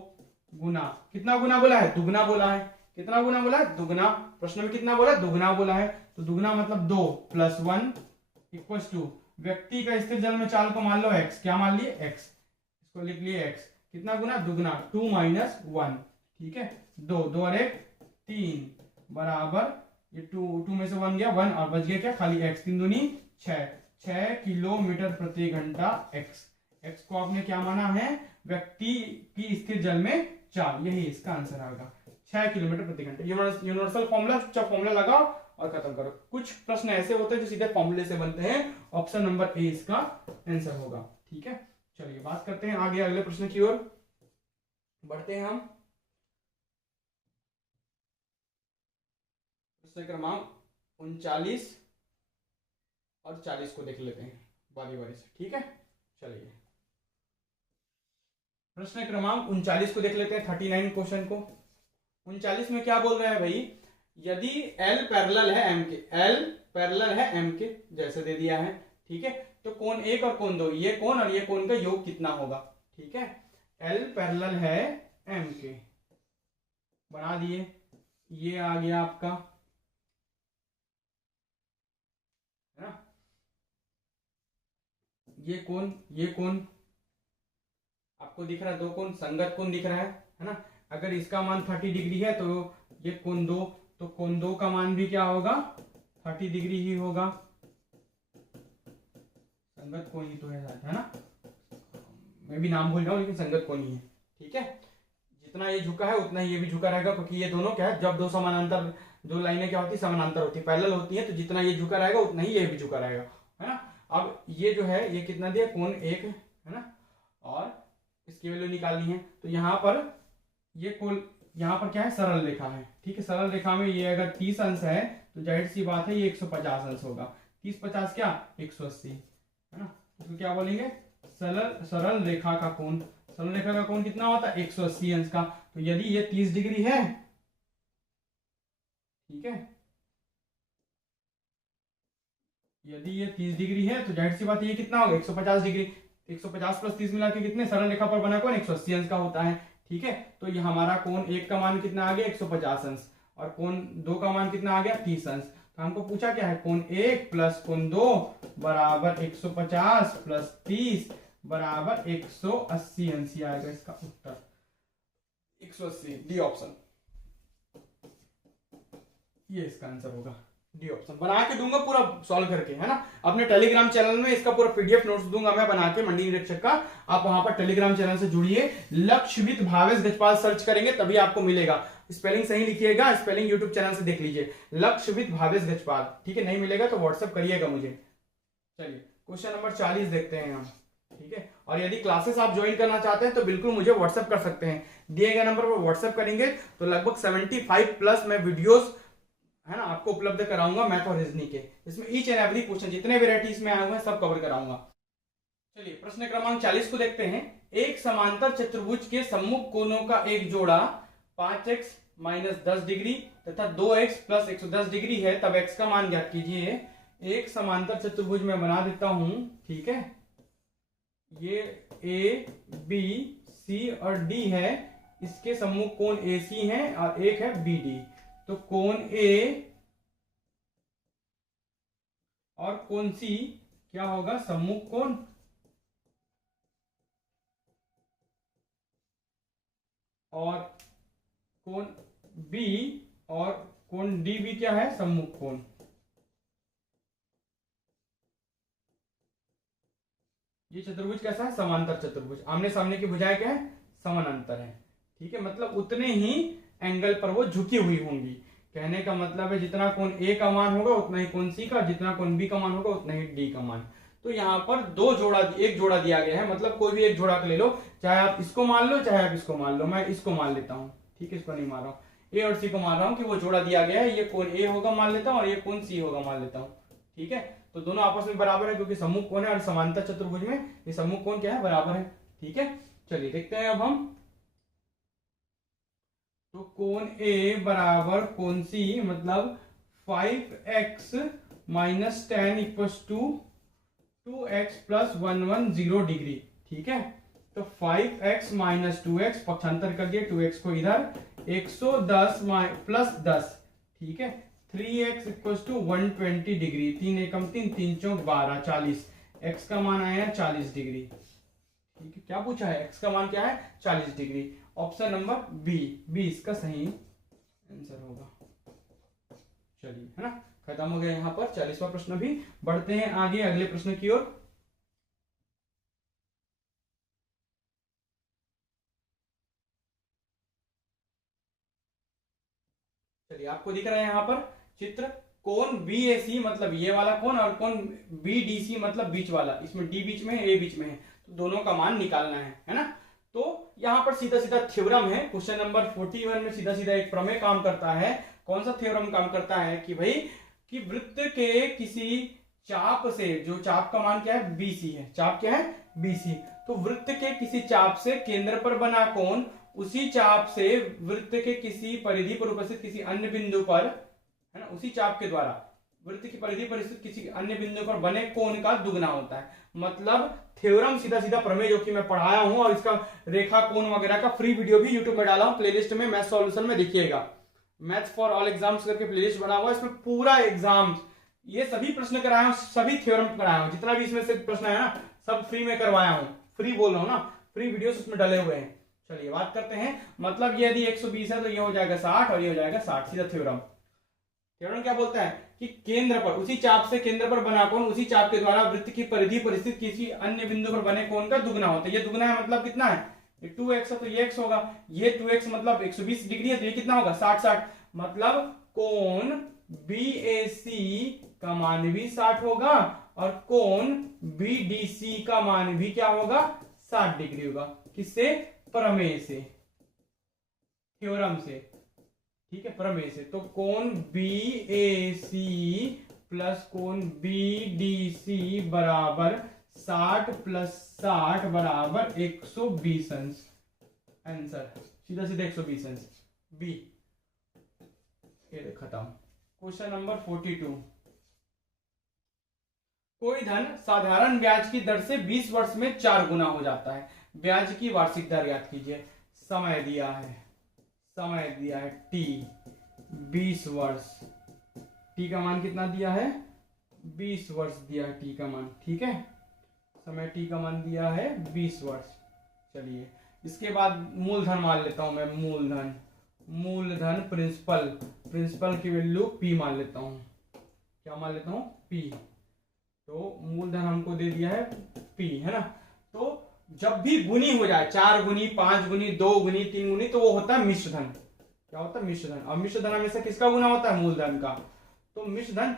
गुना, कितना गुना बोला है, दुगना बोला है। कितना गुना बोला है, दुगना। प्रश्न में कितना बोला, दुगना बोला है, तो दुगना मतलब 2 + 1 = व्यक्ति का स्थिर जल में चाल को मान लो x, क्या मान लिए x, इसको लिख लिए x। कितना गुना, दुगना, 2 - 1, ठीक है। 2 2 और 1 3 बराबर, ये 2 में से 1 गया 1 और बच गया क्या, खाली x। 3 दूनी 6 किलोमीटर प्रति घंटा x को आपने क्या माना है, व्यक्ति की स्थिर जल में चाल, यही इसका आंसर आएगा 6 किलोमीटर प्रति घंटा। यूनिवर्सल फॉर्मूला, चुपचाप फॉर्मूला लगाओ और खत्म करो। कुछ प्रश्न ऐसे होते हैं जो सीधे फॉर्मूले से बनते हैं, ऑप्शन नंबर ए इसका आंसर होगा, ठीक है। चलिए बात करते हैं आगे अगले प्रश्न की ओर बढ़ते हैं हम। प्रश्न क्रमांक 39 और 40 को देख लेते हैं बारी बारी से, ठीक है। चलिए प्रश्न क्रमांक 39 को देख लेते हैं, 39 क्वेश्चन को। 39 में क्या बोल रहा है भाई, यदि L पैरेलल है M के, L पैरेलल है M के, जैसे दे दिया है, ठीक है। तो कोण 1 और कोण 2, ये कोण और ये कोण का योग कितना होगा, ठीक है। L पैरेलल है M के, बना दिए, ये आ गया आपका, है ना, ये कोण आपको दिख रहा है, 2 कोण संगत कोण दिख रहा है ना। अगर इसका मान 30 डिग्री है तो ये कोण 2, तो कोण 2 का मान भी क्या होगा, 30 डिग्री ही होगा। संगत कोण ही तो है ना, मैं भी नाम भूल जाऊं लेकिन संगत कोण ही है, ठीक है। जितना ये झुका है उतना ही ये भी झुका रहेगा, क्योंकि ये दोनों क्या है, जब दो समानांतर, दो लाइनें क्या होती है, समानांतर होती है, पैरेलल होती है, तो जितना ये झुका रहेगा उतना ही ये भी झुका रहेगा, है ना। अब ये जो है ये कितना दिया, कोण 1 है ना, और इसकी वैल्यू निकालनी है। तो यहाँ पर ये कोण, यहाँ पर क्या है, सरल रेखा है, ठीक है। सरल रेखा में ये अगर 30 अंश है तो जाहिर सी बात है ये 150 अंश होगा। 30 50 क्या, 180, है ना। इसको क्या बोलेंगे, सरल रेखा का कोण। सरल रेखा का कोण कितना होता है, 180 अंश का। तो यदि ये 30 डिग्री है, ठीक है, यदि ये 30 डिग्री है तो जाहिर सी बात है ये कितना होगा, 150 डिग्री। 150 + 30 मिला के कितने, सरल रेखा पर बना कोण 180 अंश का होता है, ठीक है। तो ये हमारा कोण 1 का मान कितना आ गया, 150 अंश, और कोण 2 का मान कितना आ गया, 30 अंश। तो हमको पूछा क्या है, कोण 1 + कोण 2 बराबर 150 + 30 बराबर 180 अंश। आएगा इसका उत्तर 180, डी ऑप्शन, ये इसका आंसर होगा, डी ऑप्शन। बना के दूंगा पूरा सॉल्व करके, है ना। अपने टेलीग्राम चैनल में इसका पूरा पीडीएफ नोट्स दूंगा मैं बना के, मंडी निरीक्षक का। आप वहां पर टेलीग्राम चैनल से जुड़िए, लक्षवित भावेश गजपाल सर्च करेंगे तभी आपको मिलेगा। स्पेलिंग सही लिखिएगा, स्पेलिंग यूट्यूब चैनल से देख लीजिए, लक्षवित भावेश गजपाल, ठीक है। नहीं मिलेगा तो व्हाट्सएप करिएगा मुझे। चलिए क्वेश्चन नंबर 40 देखते हैं हम, ठीक है। और यदि क्लासेस आप ज्वाइन करना चाहते हैं तो बिल्कुल मुझे व्हाट्सएप कर सकते हैं, दिए गए नंबर पर व्हाट्सएप करेंगे तो लगभग 75+ मैं वीडियोस, है ना, आपको उपलब्ध कराऊंगा मैथ और रीजनिंग के। इसमें ईच एंड एवरी क्वेश्चन जितने वेराइटीज में आए हुए हैं सब कवर कराऊंगा। चलिए प्रश्न क्रमांक 40 को देखते हैं। एक समांतर चतुर्भुज के सम्मुख कोणों का एक जोड़ा 5x - 10 डिग्री तथा 2x + 110 डिग्री है, तब x का मान ज्ञात कीजिए। एक समांतर चतुर्भुज में बना देता हूं, ठीक है। ये A B C और D है, इसके सम्मुख कोण AC है और एक है BD। तो कोण A और कोण C क्या होगा, सम्मुख कोण, और कोण B और कोण D भी क्या है, सम्मुख कोण। ये चतुर्भुज कैसा है, समांतर चतुर्भुज। आमने सामने की भुजाएं क्या है, समानांतर है, ठीक है। मतलब उतने ही एंगल पर वो झुकी हुई होंगी। कहने का मतलब है जितना कोण A का मान होगा उतना ही कोण C का, जितना कोण B का मान होगा उतना ही D का मान। तो यहाँ पर एक जोड़ा दिया गया है, मतलब कोई भी एक जोड़ा ले लो, चाहे आप इसको मान लो चाहे आप इसको मान लो। मैं इसको मान लेता हूँ, ठीक है, इसको नहीं मान रहा हूँ, ए और सी को मान रहा हूँ कि वो जोड़ा दिया गया है, ये कोण ए होगा मान लेता हूँ और ये कोण सी होगा मान लेता हूँ, ठीक है। तो दोनों आपस में बराबर है क्योंकि सम्मुख कोण है और समांतर चतुर्भुज में ये सम्मुख कोण क्या है, बराबर है, ठीक है। चलिए देखते हैं अब हम। तो कोण ए बराबर कोण सी, मतलब 5x minus 10 equals to 2x plus 110 degree, ठीक है। तो 5x माइनस 2x पक्षांतर कर दिए, 2x को इधर, 110 प्लस 10, ठीक है। 3x equals to 120 degree, 3 Ekam 3, 3 Chowk 12, 40, x का मान आया 40 डिग्री, ठीक है। क्या पूछा है, x का मान क्या है, 40 डिग्री। ऑप्शन नंबर बी इसका सही आंसर होगा। चलिए, है ना, खत्म हो गया यहाँ पर 40वां प्रश्न भी। बढ़ते हैं आगे अगले प्रश्न की ओर। चलिए, आपको दिख रहा है यहाँ पर चित्र, कोण BAC मतलब ये वाला कोण और कोण BDC मतलब बीच वाला, इसमें D बीच में है, A बीच में है, तो दोनों का मान निकालना है ना। तो यहाँ पर सीधा सीधा थ्योरम है, क्वेश्चन नंबर 41 में सीधा सीधा एक प्रमेय काम करता है। कौन सा थ्योरम काम करता है कि भाई कि वृत्त के किसी चाप से, जो चाप का मान क्या है, BC है, चाप क्या है, BC, तो वृत्त के किसी चाप से केंद्र पर बना कोण उसी चाप से वृत्त के किसी परिधि पर उपस्थित किसी अन्य बिंदु पर, है ना, उसी चाप के द्वारा वृत्त की परिधि पर स्थित किसी अन्य बिंदु पर बने कोण का दुगना होता है। मतलब थ्योरम सीधा सीधा प्रमेय जो कि मैं पढ़ाया हूं, और इसका रेखा कोण वगैरह का फ्री वीडियो भी यूट्यूब में डाला हूं, प्लेलिस्ट में मैथ सॉल्यूशन में देखिएगा, मैथ्स फॉर ऑल एग्जाम्स करके प्लेलिस्ट बना हुआ है, इसमें पूरा एग्जाम्स ये सभी प्रश्न कराया हूं, सभी थ्योरम कराया हूं, जितना भी इसमें से प्रश्न है ना सब फ्री में करवाया हूं, फ्री बोल रहा हूं ना, फ्री वीडियोस उसमें डले हुए हैं। चलिए बात करते हैं, मतलब ये यदि 120 है तो ये हो जाएगा 60 और ये हो जाएगा 60, सीधा थ्योरम। थ्योरम क्या बोलता है कि केंद्र पर, उसी चाप से केंद्र पर बना कोण उसी चाप के द्वारा वृत्त की परिधि पर स्थित किसी अन्य बिंदु पर बने कोण का दुगना होता है। ये दुगना है मतलब कितना है, ये 2x है तो ये x होगा, ये 2x मतलब 120 डिग्री है तो ये कितना होगा 60, मतलब कोण BAC का मान भी 60 होगा और कोण BDC का मान भी क्या होगा, 60 डिग्री होगा। किससे, प्रमेय से, थ्योरम से, ठीक है, प्रमेय से। तो कोण BAC प्लस कोण BDC बराबर 60 प्लस 60 बराबर 120 अंश, आंसर सीधा सीधा 120 अंश, बी। ये खत्म। क्वेश्चन नंबर 42, कोई धन साधारण ब्याज की दर से 20 वर्ष में 4 गुना हो जाता है, ब्याज की वार्षिक दर याद कीजिए, समय दिया है T 20 वर्ष, T का मान कितना दिया है, 20 वर्ष दिया है T का मान, ठीक है, समय T का मान दिया है 20 वर्ष। चलिए इसके बाद मूलधन मान लेता हूं मैं, मूलधन प्रिंसिपल की वैल्यू P मान लेता हूं, क्या मान लेता हूं, P। तो मूलधन हमको दे दिया है P, है ना। तो जब भी गुनी हो जाए, 4 गुनी, 5 गुनी, 2 गुनी, 3 गुनी, तो वो होता है मिश्र धन। क्या होता है, मिश्र धन। और मिश्र धन हमेशा किसका गुना होता है, मूलधन का। तो मिश्र धन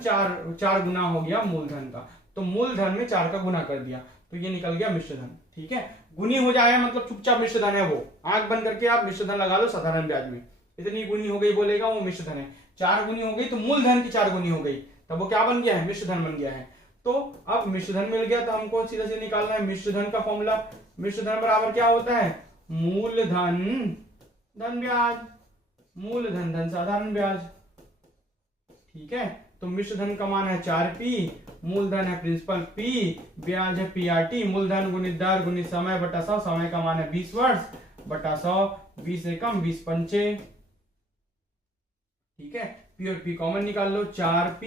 4 गुना हो गया मूलधन का, तो मूलधन में 4 का गुना कर दिया तो ये निकल गया मिश्र धन, ठीक है। गुनी हो जाएगा मतलब चुपचाप मिश्र धन है वो, आंख बंद करके आप मिश्र धन लगा लो साधारण ब्याज में, इतनी गुनी हो गई बोलेगा वो मिश्र धन है। 4 गुनी हो गई तो मूलधन की 4 गुनी हो गई, तब वो क्या बन गया है, मिश्र धन बन गया है। तो अब मिश्र धन मिल गया तो हमको सीधा से निकालना है मिश्र धन का फॉर्मूला। मिश्र धन बराबर क्या होता है, मूलधन धन ब्याज, मूलधन धन साधारण ब्याज, ठीक है। तो मिश्र धन का मान है 4P, मूलधन है प्रिंसिपल P, ब्याज है PRT, मूलधन गुणित दर गुणित समय बटा 100, समय का मान है 20 वर्ष बटा 100, 20 एकम 20 पंचे, ठीक है। P और P कॉमन निकाल लो, 4P,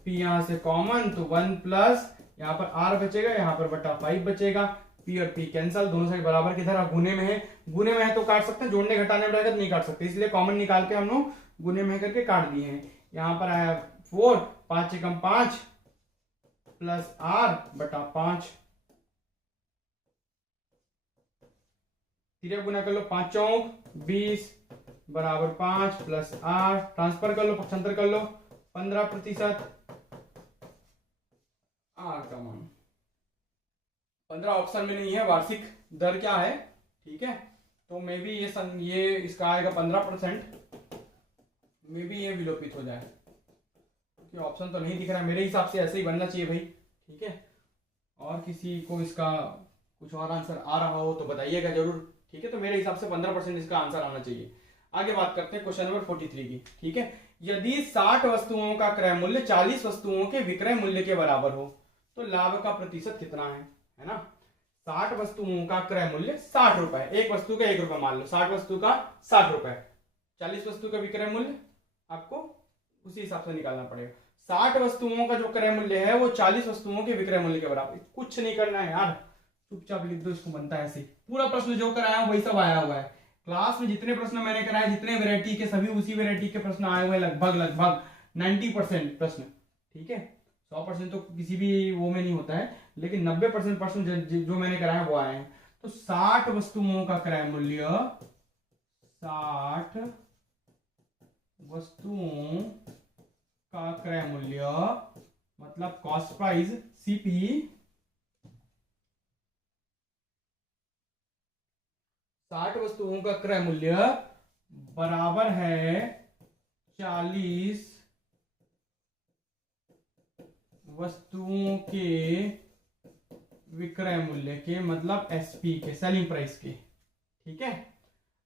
P यहां से कॉमन तो 1 प्लस यहाँ पर R बचेगा, यहाँ पर बटा 5 बचेगा, P और P कैंसल, दोनों साइड बराबर की तरह गुने में है तो काट सकते हैं, जोड़ने घटाने में रहेगा तो नहीं काट सकते, इसलिए कॉमन निकाल के हम लोग गुने में करके काट दिए हैं। यहाँ पर आया 4, 5 एकम 5 प्लस R बटा 5, तीन गुना कर लो, 5 चौक 20 बराबर 5 प्लस R, ट्रांसफर कर लो, पक्षांतर कर लो, 15% R का मान 15 ऑप्शन में नहीं है वार्षिक दर क्या है, ठीक है। तो मे भी ये इसका आएगा 15%, मे भी ये विलोपित हो जाए क्योंकि ऑप्शन तो नहीं दिख रहा है। मेरे हिसाब से ऐसे ही बनना चाहिए भाई, ठीक है। और किसी को इसका कुछ और आंसर आ रहा हो तो बताइएगा जरूर, ठीक है। तो मेरे हिसाब से 15% इसका आंसर आना चाहिए। आगे बात करते हैं क्वेश्चन नंबर 43 की, ठीक है। यदि 60 वस्तुओं का क्रय मूल्य 40 वस्तुओं के विक्रय मूल्य के बराबर हो तो लाभ का प्रतिशत कितना है ना। 60 वस्तुओं का क्रय मूल्य 60 रुपए, एक वस्तु का 1 रुपए मान लो, 60 वस्तु का 60 रुपए, 40 वस्तु का विक्रय मूल्य आपको उसी हिसाब से निकालना पड़ेगा। 60 वस्तुओं का जो क्रय मूल्य है वो 40 वस्तुओं के विक्रय मूल्य के बराबर। कुछ नहीं करना है यार, चुपचाप लिख दो, इसको बनता है ऐसे। पूरा प्रश्न जो कराया हूं वही सब आया हुआ है क्लास में। जितने प्रश्न मैंने कराए, जितने वैरायटी के, सभी उसी वैरायटी के प्रश्न आए हुए हैं, लगभग 90% प्रश्न, ठीक है। 100% तो किसी भी वो में नहीं होता है, लेकिन 90% प्रश्न जो मैंने कराया वो आए हैं। तो 60 वस्तुओं का क्रय मूल्य, 60 वस्तुओं का क्रय मूल्य मतलब कॉस्ट प्राइस सीपी, 60 वस्तुओं का क्रय मूल्य बराबर है 40 वस्तुओं के विक्रय मूल्य के, मतलब एसपी के, सेलिंग प्राइस के, ठीक है।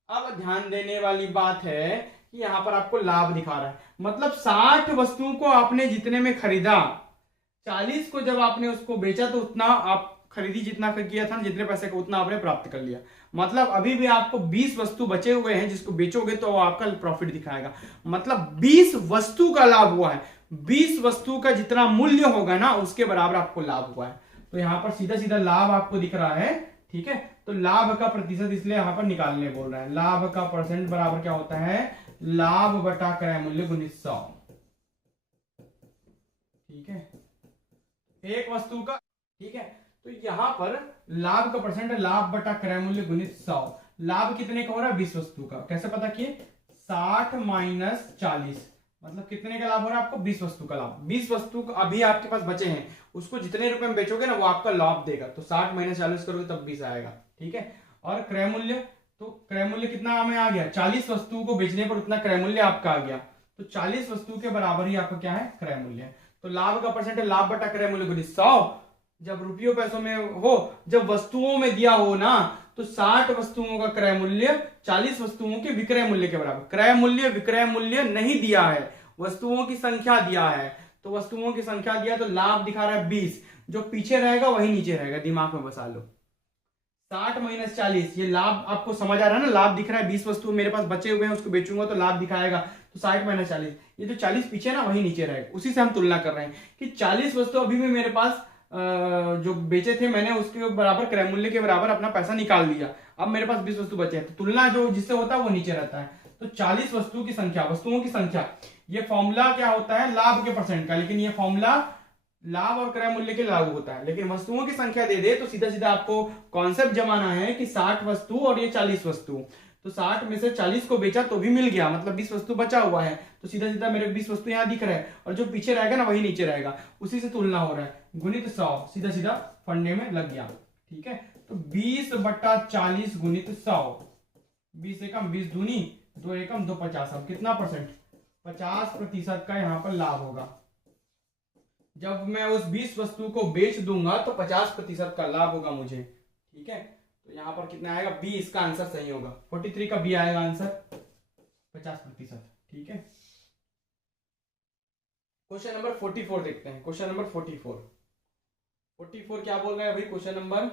अब ध्यान देने वाली बात है कि यहां पर आपको लाभ दिखा रहा है, मतलब 60 वस्तुओं को आपने जितने में खरीदा, 40 को जब आपने उसको बेचा तो उतना आप खरीदी जितना किया था, जितने पैसे का उतना आपने प्राप्त कर लिया। मतलब अभी भी आपको 20 वस्तु बचे हुए हैं जिसको बेचोगे तो आपका प्रॉफिट दिखाएगा, मतलब 20 वस्तु का लाभ हुआ है। 20 वस्तु का जितना मूल्य होगा ना उसके बराबर आपको लाभ हुआ है। तो यहां पर सीधा सीधा लाभ आपको दिख रहा है, ठीक है। तो लाभ का प्रतिशत इसलिए यहां पर निकालने बोल रहा है। लाभ का परसेंट बराबर क्या होता है, लाभ बटा क्रय मूल्य गुणित 100, ठीक है, एक वस्तु का, ठीक है। तो यहां पर लाभ का परसेंट है लाभ बटा क्रय मूल्य गुणित 100। लाभ कितने का हो रहा है, 20 वस्तु का। कैसे पता किए, 60 माइनस 40, मतलब कितने का लाभ हो रहा है आपको, 20 वस्तु का लाभ। 20 वस्तु अभी आपके पास बचे हैं, उसको जितने रुपए में बेचोगे ना वो आपका लाभ देगा। तो 60 माइनस 40 करोगे तब 20 आएगा, ठीक है। और क्रय मूल्य, तो क्रय मूल्य कितना हमें आ गया, 40 वस्तुओं को बेचने पर उतना क्रय मूल्य आपका आ गया। तो 40 वस्तु के बराबर ही आपका क्या है, क्रय मूल्य है। तो लाभ का परसेंट है लाभ बटा क्रय मूल्य गुणित 100। जब रुपयों पैसों में हो, जब वस्तुओं में दिया हो ना, तो 60 वस्तुओं का क्रय मूल्य 40 वस्तुओं के विक्रय मूल्य के बराबर। क्रय मूल्य विक्रय मूल्य नहीं दिया है, वस्तुओं की संख्या दिया है। तो वस्तुओं की संख्या दिया तो लाभ दिखा रहा है 20, जो पीछे रहेगा वही नीचे रहेगा, दिमाग में बसा लो। 60 माइनस 40, ये लाभ आपको समझ आ रहा है ना, लाभ दिख रहा है। 20 वस्तु मेरे पास बचे हुए हैं, उसको बेचूंगा तो लाभ दिखाएगा। तो 60 माइनस 40, ये जो 40 पीछे ना वही नीचे रहेगा। उसी से हम तुलना कर रहे हैं कि 40 वस्तु अभी भी मेरे पास जो बेचे थे मैंने, उसके बराबर क्रय मूल्य के बराबर अपना पैसा निकाल दिया। अब मेरे पास 20 वस्तु बचे हैं, तो तुलना जो जिससे होता है वो नीचे रहता है। तो 40 वस्तुओं की संख्या, वस्तुओं की संख्या, ये फॉर्मूला क्या होता है, लाभ के परसेंट का, लेकिन ये फॉर्मूला लाभ और क्रय मूल्य के लागू होता है। लेकिन वस्तुओं की संख्या दे दे तो सीधा सीधा आपको कॉन्सेप्ट जमाना है कि 60 वस्तु और ये 40 वस्तु, तो 60 में से 40 को बेचा तो भी मिल गया, मतलब 20 वस्तु बचा हुआ है। तो सीधा सीधा मेरे 20 वस्तु यहाँ दिख रहा है, और जो पीछे रहेगा ना वही नीचे रहेगा, उसी से तुलना हो रहा है। गुणित 100, सीधा सीधा फंडे में लग गया, ठीक है। तो 20 बटा 40 गुणित 100, 20 एकम 20 दूनी 2 एकम 2 50। अब कितना परसेंट, 50% का यहाँ पर लाभ होगा। जब मैं उस 20 वस्तु को बेच दूंगा तो 50% का लाभ होगा मुझे, ठीक है। तो यहां पर कितना आएगा, बी इसका आंसर सही होगा। 43 का बी आएगा आंसर, 50%, ठीक है। क्वेश्चन नंबर 44 देखते हैं। क्वेश्चन नंबर 44 क्या बोल रहा है भाई, question number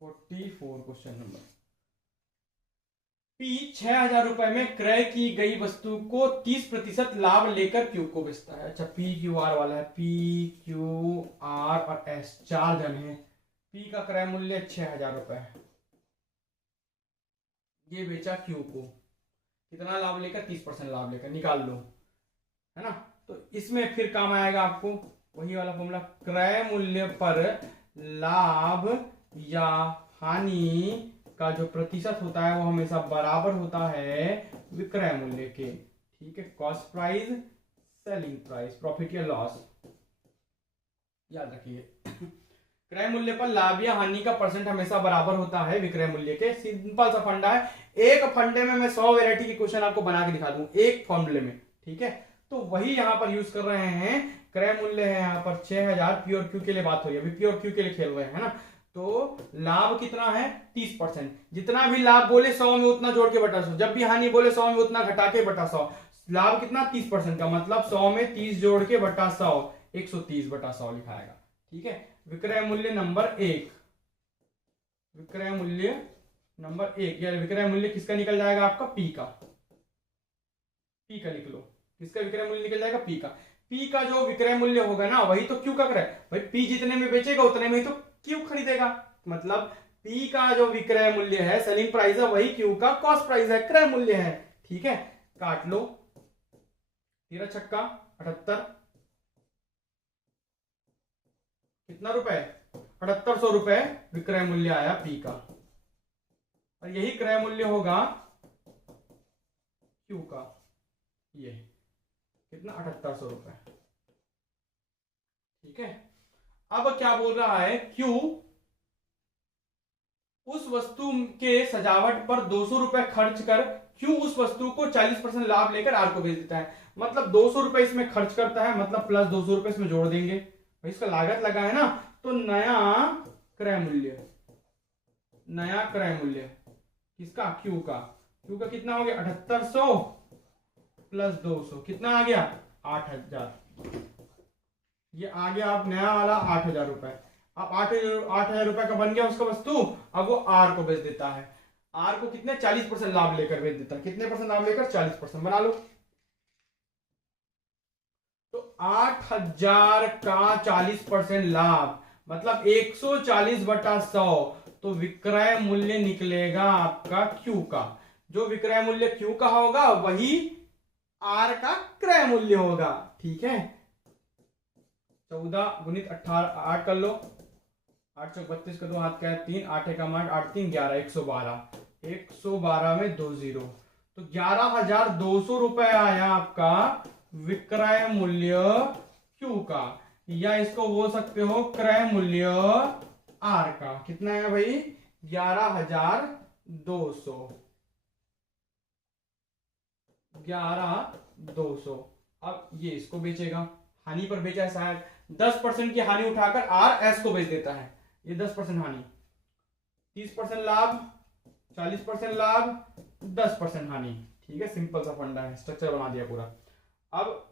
44 question number, P 6000 रुपए में क्रय की गई वस्तु को 30% लाभ लेकर क्यू को बेचता है। अच्छा, पी क्यू आर वाला है, पी क्यू आर और एस 4 जन है। पी का क्रय मूल्य 6000 रुपए है, ये बेचा क्यू को, कितना लाभ लेकर, 30% लाभ लेकर, निकाल लो, है ना। तो इसमें फिर काम आएगा आपको वही वाला फॉर्मूला, क्रय मूल्य पर लाभ या हानि का जो प्रतिशत होता है वो हमेशा बराबर होता है विक्रय मूल्य के, ठीक है। Cost price selling price, profit या लॉस, याद रखिए। क्रय मूल्य पर लाभ या हानि का परसेंट हमेशा बराबर होता है विक्रय मूल्य के। सिंपल सा फंडा है। एक फंडे में मैं 100 वैरायटी की क्वेश्चन आपको बना के दिखा दूं एक फॉर्मूले में, ठीक है। तो वही यहां पर यूज कर रहे हैं। क्रय मूल्य है यहाँ पर 6000, प्योर क्यू के लिए बात हो रही है, अभी प्योर क्यू के लिए खेल रहे हैं ना। तो लाभ कितना है 30%, जितना भी लाभ बोले 100 में उतना जोड़ के बटा 100, जब भी हानि बोले 100 में उतना घटा के बटा 100। लाभ कितना 30% का, मतलब 100 में 30 जोड़ के बटा 100, 130 बटा 100 लिखाएगा, ठीक है। विक्रय मूल्य नंबर 1, विक्रय मूल्य नंबर 1, या विक्रय मूल्य किसका निकल जाएगा आपका, पी का, पी का निकलो, किसका विक्रय मूल्य निकल जाएगा, पी का। पी का जो विक्रय मूल्य होगा ना वही तो क्यू का क्रय, भाई पी जितने में बेचेगा उतने में ही तो क्यू खरीदेगा, मतलब पी का जो विक्रय मूल्य है, सेलिंग प्राइस है, वही क्यू का कॉस्ट प्राइस है, क्रय मूल्य है, ठीक है। काट लो, 13 छक्का 78, कितना रुपए, 7800 रुपए विक्रय मूल्य आया पी का, और यही क्रय मूल्य होगा क्यू का, ये कितना 7800 रुपए, ठीक है। अब क्या बोल रहा है, क्यू उस वस्तु के सजावट पर 200 रुपए खर्च कर, क्यू उस वस्तु को 40% लाभ लेकर आर को बेच देता है, मतलब 200 रुपए इसमें खर्च करता है, मतलब प्लस 200 रुपए इसमें जोड़ देंगे, भाई इसका लागत लगा है ना। तो नया क्रय मूल्य, नया क्रय मूल्य किसका, क्यू का, क्यू का कितना हो गया 7800 प्लस 200, कितना आ गया 8000, ये आ गया आप नया वाला 8000 रुपए। अब 8000 रुपए का बन गया उसका वस्तु, अब वो आर को बेच देता है, आर को कितने 40% लाभ लेकर बेच देता है, कितने परसेंट लाभ लेकर 40%, बना लो। तो 8000 का 40% लाभ, मतलब 140 बटा 100, तो विक्रय मूल्य निकलेगा आपका क्यू का, जो विक्रय मूल्य क्यू का होगा वही आर का क्रय मूल्य होगा, ठीक है। 14 गुणित 18, 8 कर लो, 8 चौक 32 कर दो, हाथ का 3, 8 का 8, 8 3 11, 112, 112 में 2 जीरो, तो 11200 रुपए आया आपका विक्रय मूल्य क्यू का, या इसको बोल सकते हो क्रय मूल्य आर का। कितना है भाई 11200, 11200। अब ये इसको बेचेगा, हानि पर बेचा है शायद, 10% की हानि उठाकर आर एस को बेच देता है, ये 10% हानि, 30% लाभ, 40% लाभ, 10% हानि, ठीक है। सिंपल सा फंडा है, स्ट्रक्चर बना दिया पूरा। अब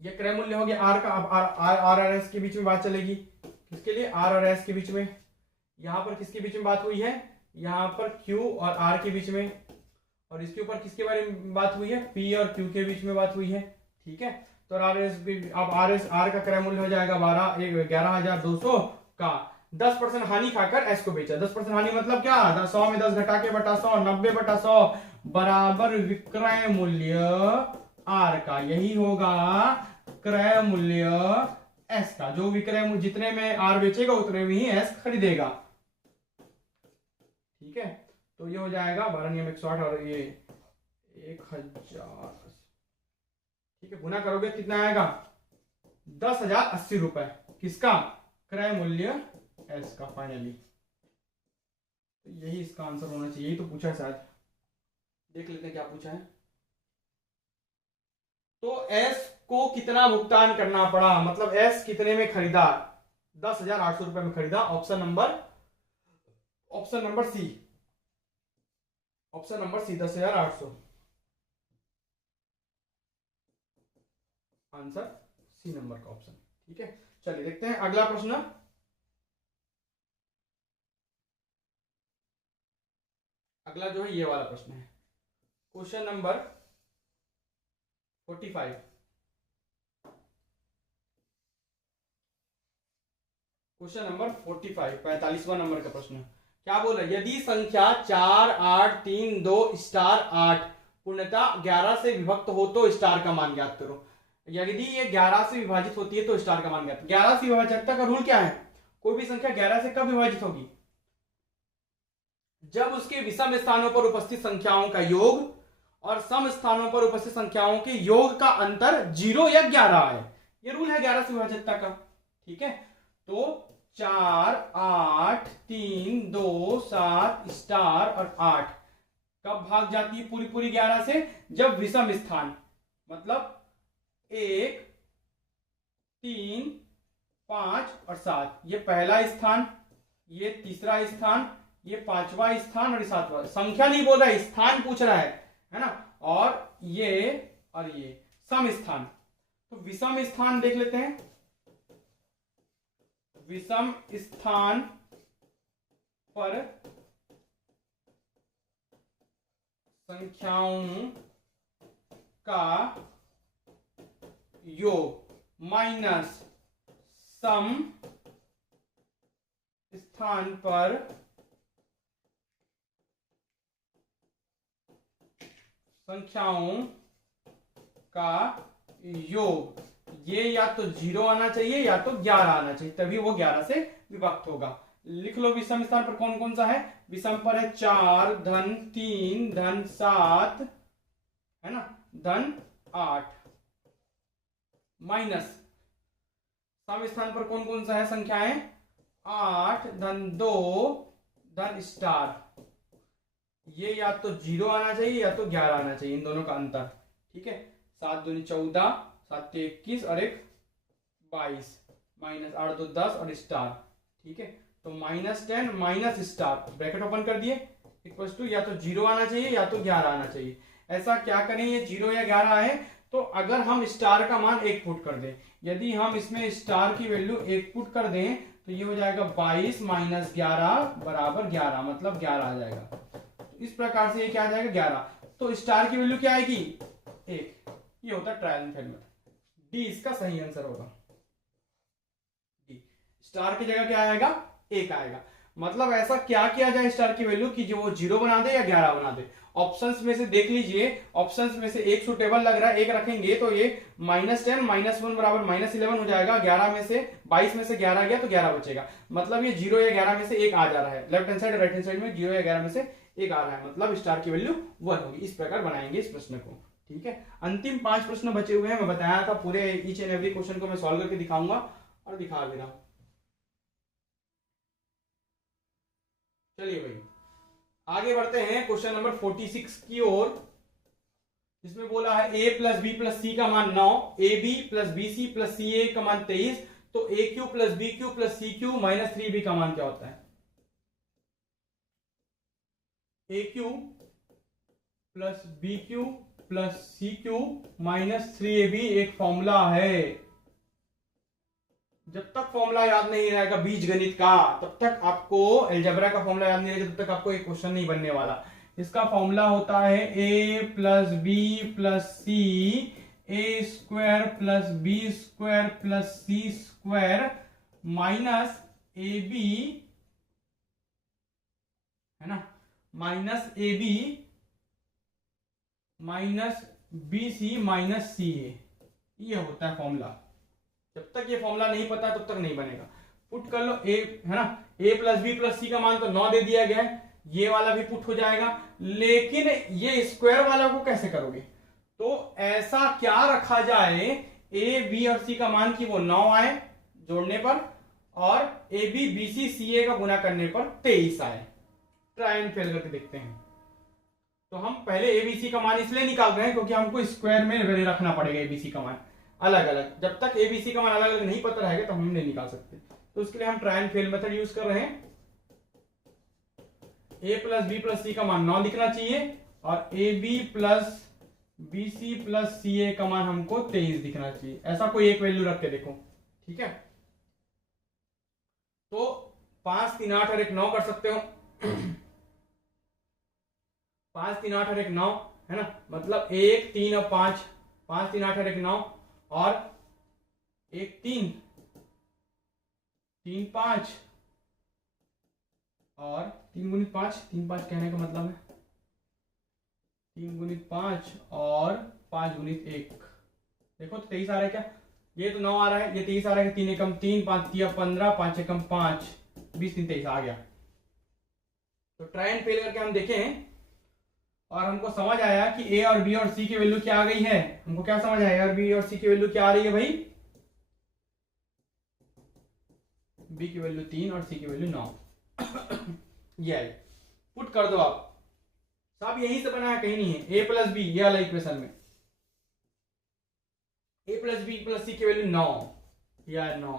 ये क्रय मूल्य हो गया आर का। अब आर और एस के बीच में बात चलेगी, किसके लिए, आर और एस के बीच में। यहां पर किसके बीच में बात हुई है, यहां पर क्यू और आर के बीच में, और इसके ऊपर किसके बारे में बात हुई है, पी और क्यू के बीच में बात हुई है, ठीक है। तो आर एस, अब आर का क्रय मूल्य हो जाएगा 11200 का, 10% हानि खाकर एस को बेचा, 10% हानि मतलब क्या, 100 में 10 घटा के बटा 100, 90 बटा 100 बराबर विक्रय मूल्य आर का, यही होगा क्रय मूल्य एस का, जो विक्रय मूल्य जितने में आर बेचेगा उतने में ही एस खरीदेगा, ठीक है। तो ये हो जाएगा 12 नियम 108 और ये 1000, ठीक है। गुना करोगे कितना आएगा 10,080 रुपए, किसका, क्रय मूल्य एस का फाइनली। तो यही इसका आंसर होना चाहिए, यही तो पूछा है शायद, देख लेते हैं क्या पूछा है। तो एस को कितना भुगतान करना पड़ा, मतलब एस कितने में खरीदा, 10,800 रुपए में खरीदा। Option number C, option number C 10,800, answer C number का ऑप्शन, ठीक है। चलिए देखते हैं अगला प्रश्न। अगला जो है ये वाला प्रश्न है, क्वेश्चन नंबर 45, क्वेश्चन नंबर 45, 45वां नंबर का प्रश्न। क्या बोल रहा है, यदि संख्या 4 8 3 2 स्टार 8 पूर्णतः 11 से विभक्त हो तो स्टार का मान ज्ञात करो। यदि ये 11 से विभाजित होती है तो स्टार का मान ज्ञात। 11 से विभाजकता का रूल क्या है, कोई भी संख्या 11 से कब विभाजित होगी, जब उसके विषम स्थानों पर उपस्थित संख्याओं का योग और सम स्थानों पर उपस्थित संख्याओं के योग का अंतर 0 या 11 है। ये रूल है 11 से विभाज्यता का। ठीक है, तो 4, 8, 3, 2, 7 स्टार और 8 कब भाग जाती है पूरी पूरी 11 से? जब विषम स्थान, मतलब 1, 3, 5 और 7, ये पहला स्थान, ये तीसरा स्थान, ये पांचवा स्थान और ये सातवां। संख्या नहीं बोल रहा है, स्थान पूछ रहा है ना। और ये सम स्थान। तो विषम स्थान देख लेते हैं। विषम स्थान पर संख्याओं का योग माइनस सम स्थान पर संख्याओं का योग, ये या तो 0 आना चाहिए या तो 11 आना चाहिए, तभी वो 11 से विभक्त होगा। लिख लो विषम स्थान पर कौन कौन सा है। विषम पर है 4, धन 3, धन 7, है ना, धन 8, माइनस सम स्थान पर कौन कौन सा है संख्याएं, 8, धन 2, धन स्टार। ये या तो 0 आना चाहिए या तो 11 आना चाहिए, इन दोनों का अंतर। ठीक है, 7 दूनी 14, 7 21 और 1 22, माइनस 8 2 10 और स्टार। ठीक है, तो -10 माइनस स्टार, ब्रैकेट ओपन कर दिए, इक्वल्स टू या तो 0 आना चाहिए या तो 11 आना चाहिए। ऐसा क्या करें, ये 0 या 11 आए तो अगर हम स्टार का मान 1 पुट कर दें, यदि हम इसमें स्टार की वैल्यू 1 पुट कर दें तो ये हो जाएगा 22 माइनस 11 बराबर 11, मतलब 11 आ जाएगा। इस प्रकार से ये क्या आ जाएगा 11। तो स्टार की वैल्यू क्या आएगी 1। ये होता है trial and fail method. D इसका सही आंसर होगा। डी स्टार की जगह क्या आएगा 1 आएगा। मतलब ऐसा क्या किया जाए स्टार की वैल्यू की जो वो 0 बना दे या 11 बना दे। ऑप्शंस में से देख लीजिए, ऑप्शंस में से एक सुटेबल लग रहा है, एक रखेंगे तो ये -10 -1 बराबर -11 हो जाएगा। 11 में से 22 में से 11 गया तो 11 बचेगा, मतलब ये 0 या 11 में से 1 आ जा रहा है। Left hand side right hand side में 0 या 11 में से 1 आ रहा है, मतलब स्टार की वैल्यू 1 होगी। इस प्रकार बनाएंगे इस प्रश्न को। ठीक है, अंतिम 5 प्रश्न बचे हुए हैं। मैं बताया था पूरे ईच एंड एवरी क्वेश्चन को मैं सॉल्व करके दिखाऊंगा और दिखा भी रहा हूं। चलिए भाई आगे बढ़ते हैं क्वेश्चन नंबर 46 की ओर, जिसमें बोला है a plus B plus C का मान 9, A B plus B C plus C A का मान 23, तो A cube plus B cube plus C cube minus 3b का मान क्या होता है। A cube plus B cube plus C cube minus 3ab एक फॉर्मूला है। जब तक फॉर्मूला याद नहीं रहेगा बीज गणित का, तब तक आपको अलजेब्रा का फॉर्मूला याद नहीं रहेगा, तब तक आपको एक क्वेश्चन नहीं बनने वाला। इसका फॉर्मूला होता है a plus B plus C A square plus B square plus C square minus A B, है ना, minus A B minus B C minus C A. ये होता है फॉर्मूला। जब तक ये फॉर्मूला नहीं पता तब तक नहीं बनेगा। पुट कर लो a, है ना, a plus B plus C का मान तो 9 दे दिया गया है, ये वाला भी पुट हो जाएगा। लेकिन ये स्क्वायर वाला को कैसे करोगे, तो ऐसा क्या रखा जाए a b और c का मान की वो 9 आए जोड़ने पर, और a b b c c a का गुना करने पर 23 आए। ट्राई एंड फेल करके देखते हैं। तो हम पहले a b c का मान इसलिए निकाल रहे हैं क्योंकि हमको स्क्वायर में रखना पड़ेगा a b c का मान अलग अलग। जब तक a b c का मान अलग अलग नहीं पता रहेगा तो हम नहीं निकाल सकते। तो उसके लिए हम try and fail method use कर रहे हैं। a plus B plus C का मान 9 लिखना चाहिए और A B plus B C plus C A का मान हमको 23 दिखना चाहिए। ऐसा कोई एक वैल्यू रख के देखो। ठीक है, तो 5 3 8 और 1 9 कर सकते हो। 5 3 8 और 1 9, है ना, मतलब 1 3 और 5, 5 3 8 और 1 9, और 1 3 3 5 और 3 गुणित 5, 3 5 कहने का मतलब है 3 गुणित 5 और 5 गुणित 1। देखो तो 23 आ रहा है क्या, ये तो 9 आ रहा है, ये 23 आ रहा है। 3 एकम 3, 5 3 15, 5 एकम 5, 20 3 23 आ गया। तो ट्राई एंड फेल करके हम देखें और हमको समझ आया कि ए और बी और सी की वैल्यू क्या आ गई है। हमको क्या समझ आया, ए और बी और सी की वैल्यू क्या आ रही है भाई, बी की वैल्यू 3 और सी की वैल्यू 9। ये आई, पुट कर दो आप, सब यहीं से बना है, कहीं नहीं है। ए प्लस बी ये वाला इक्वेशन में ए प्लस बी प्लस सी की वैल्यू 9 या 9,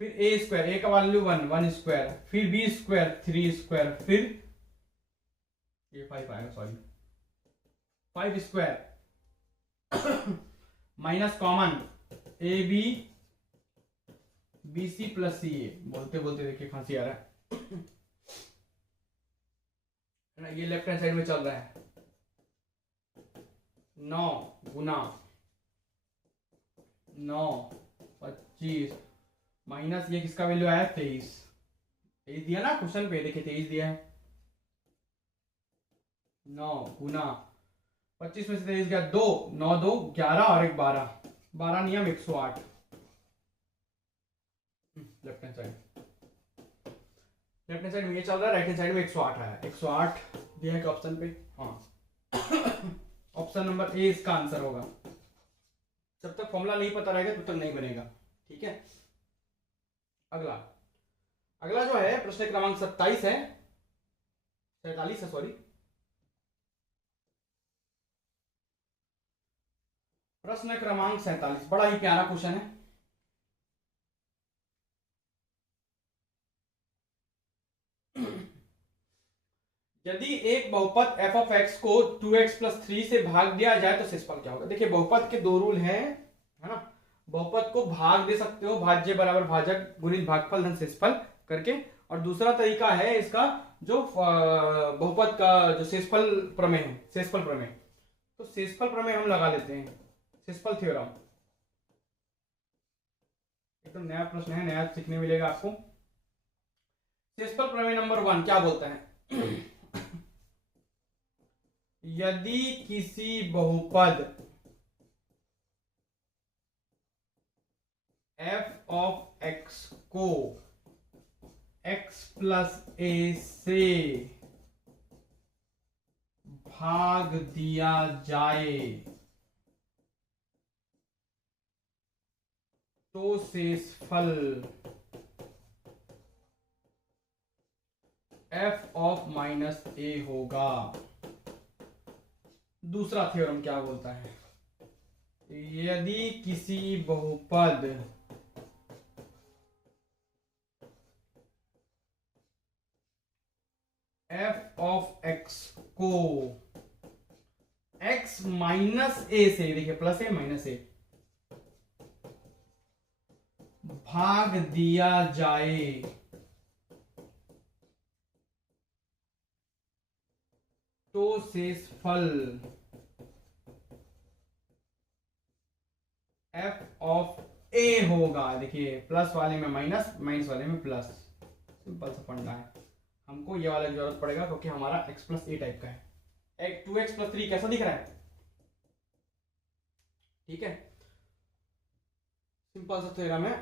फिर ए स्क्वायर, ए का वैल्यू 1 1 स्क्वायर, फिर बी स्क्वायर 3 स्क्वायर, फिर ये 5 आएगा, sorry 5 square minus common A B B C plus C A. बोलते बोलते देखिए खांसी आ रहा है ना, ये लेफ्ट हैंड साइड में चल रहा है। 9 गुना 9 25 माइनस ये किसका वैल्यू आया 23। 23 दिया ना क्वेश्चन पे, देखिए 23 दिया है। 9 गुना 25 में से 23 गया 2, 9 2 11 और 1 12, 12 नियम 108। Left hand side, left hand side में ये चल रहा है, राइट हैंड साइड में 108 है। 108 दिया है ऑप्शन पे, हाँ ऑप्शन नंबर ए इसका आंसर होगा। जब तक फॉर्मूला नहीं पता रहेगा तब तक नहीं बनेगा, ठीक है। अगला, अगला जो है प्रश्न क्रमांक 27 है, 47 है सॉरी। प्रश्न क्रमांक 47 बड़ा ही प्यारा क्वेश्चन है। यदि एक बहुपद f ऑफ x को 2x प्लस 3 से भाग दिया जाए तो शेषफल क्या होगा। देखिए बहुपद के दो रूल हैं, है ना। बहुपद को भाग दे सकते हो, भाज्य बराबर भाजक गुणित भागफल धन शेषफल करके, और दूसरा तरीका है इसका जो बहुपद का जो शेषफल प्रमेय है, शेषफल प्रमेय। तो शेषफल प्रमेय हम लगा लेते हैं, शेषफल थ्योरम। एकदम नया प्रश्न है, नया सीखने मिलेगा आपको। शेषफल प्रमेय नंबर 1 क्या बोलता है यदि किसी बहुपद f ऑफ x को x प्लस a से भाग दिया जाए तो शेषफल f ऑफ माइनस a होगा। दूसरा थ्योरम क्या बोलता है, यदि किसी बहुपद f ऑफ x को x माइनस a से, देखिए प्लस a माइनस a, भाग दिया जाए तो शेषफल f ऑफ a होगा। देखिए प्लस वाले में माइनस, माइनस वाले में प्लस, सिंपल सा फंडा है। हमको ये वाला जरूरत पड़ेगा क्योंकि हमारा x प्लस a टाइप का है। एक 2x प्लस 3 कैसा दिख रहा है, ठीक है, सिंपल सा थ्योरम है।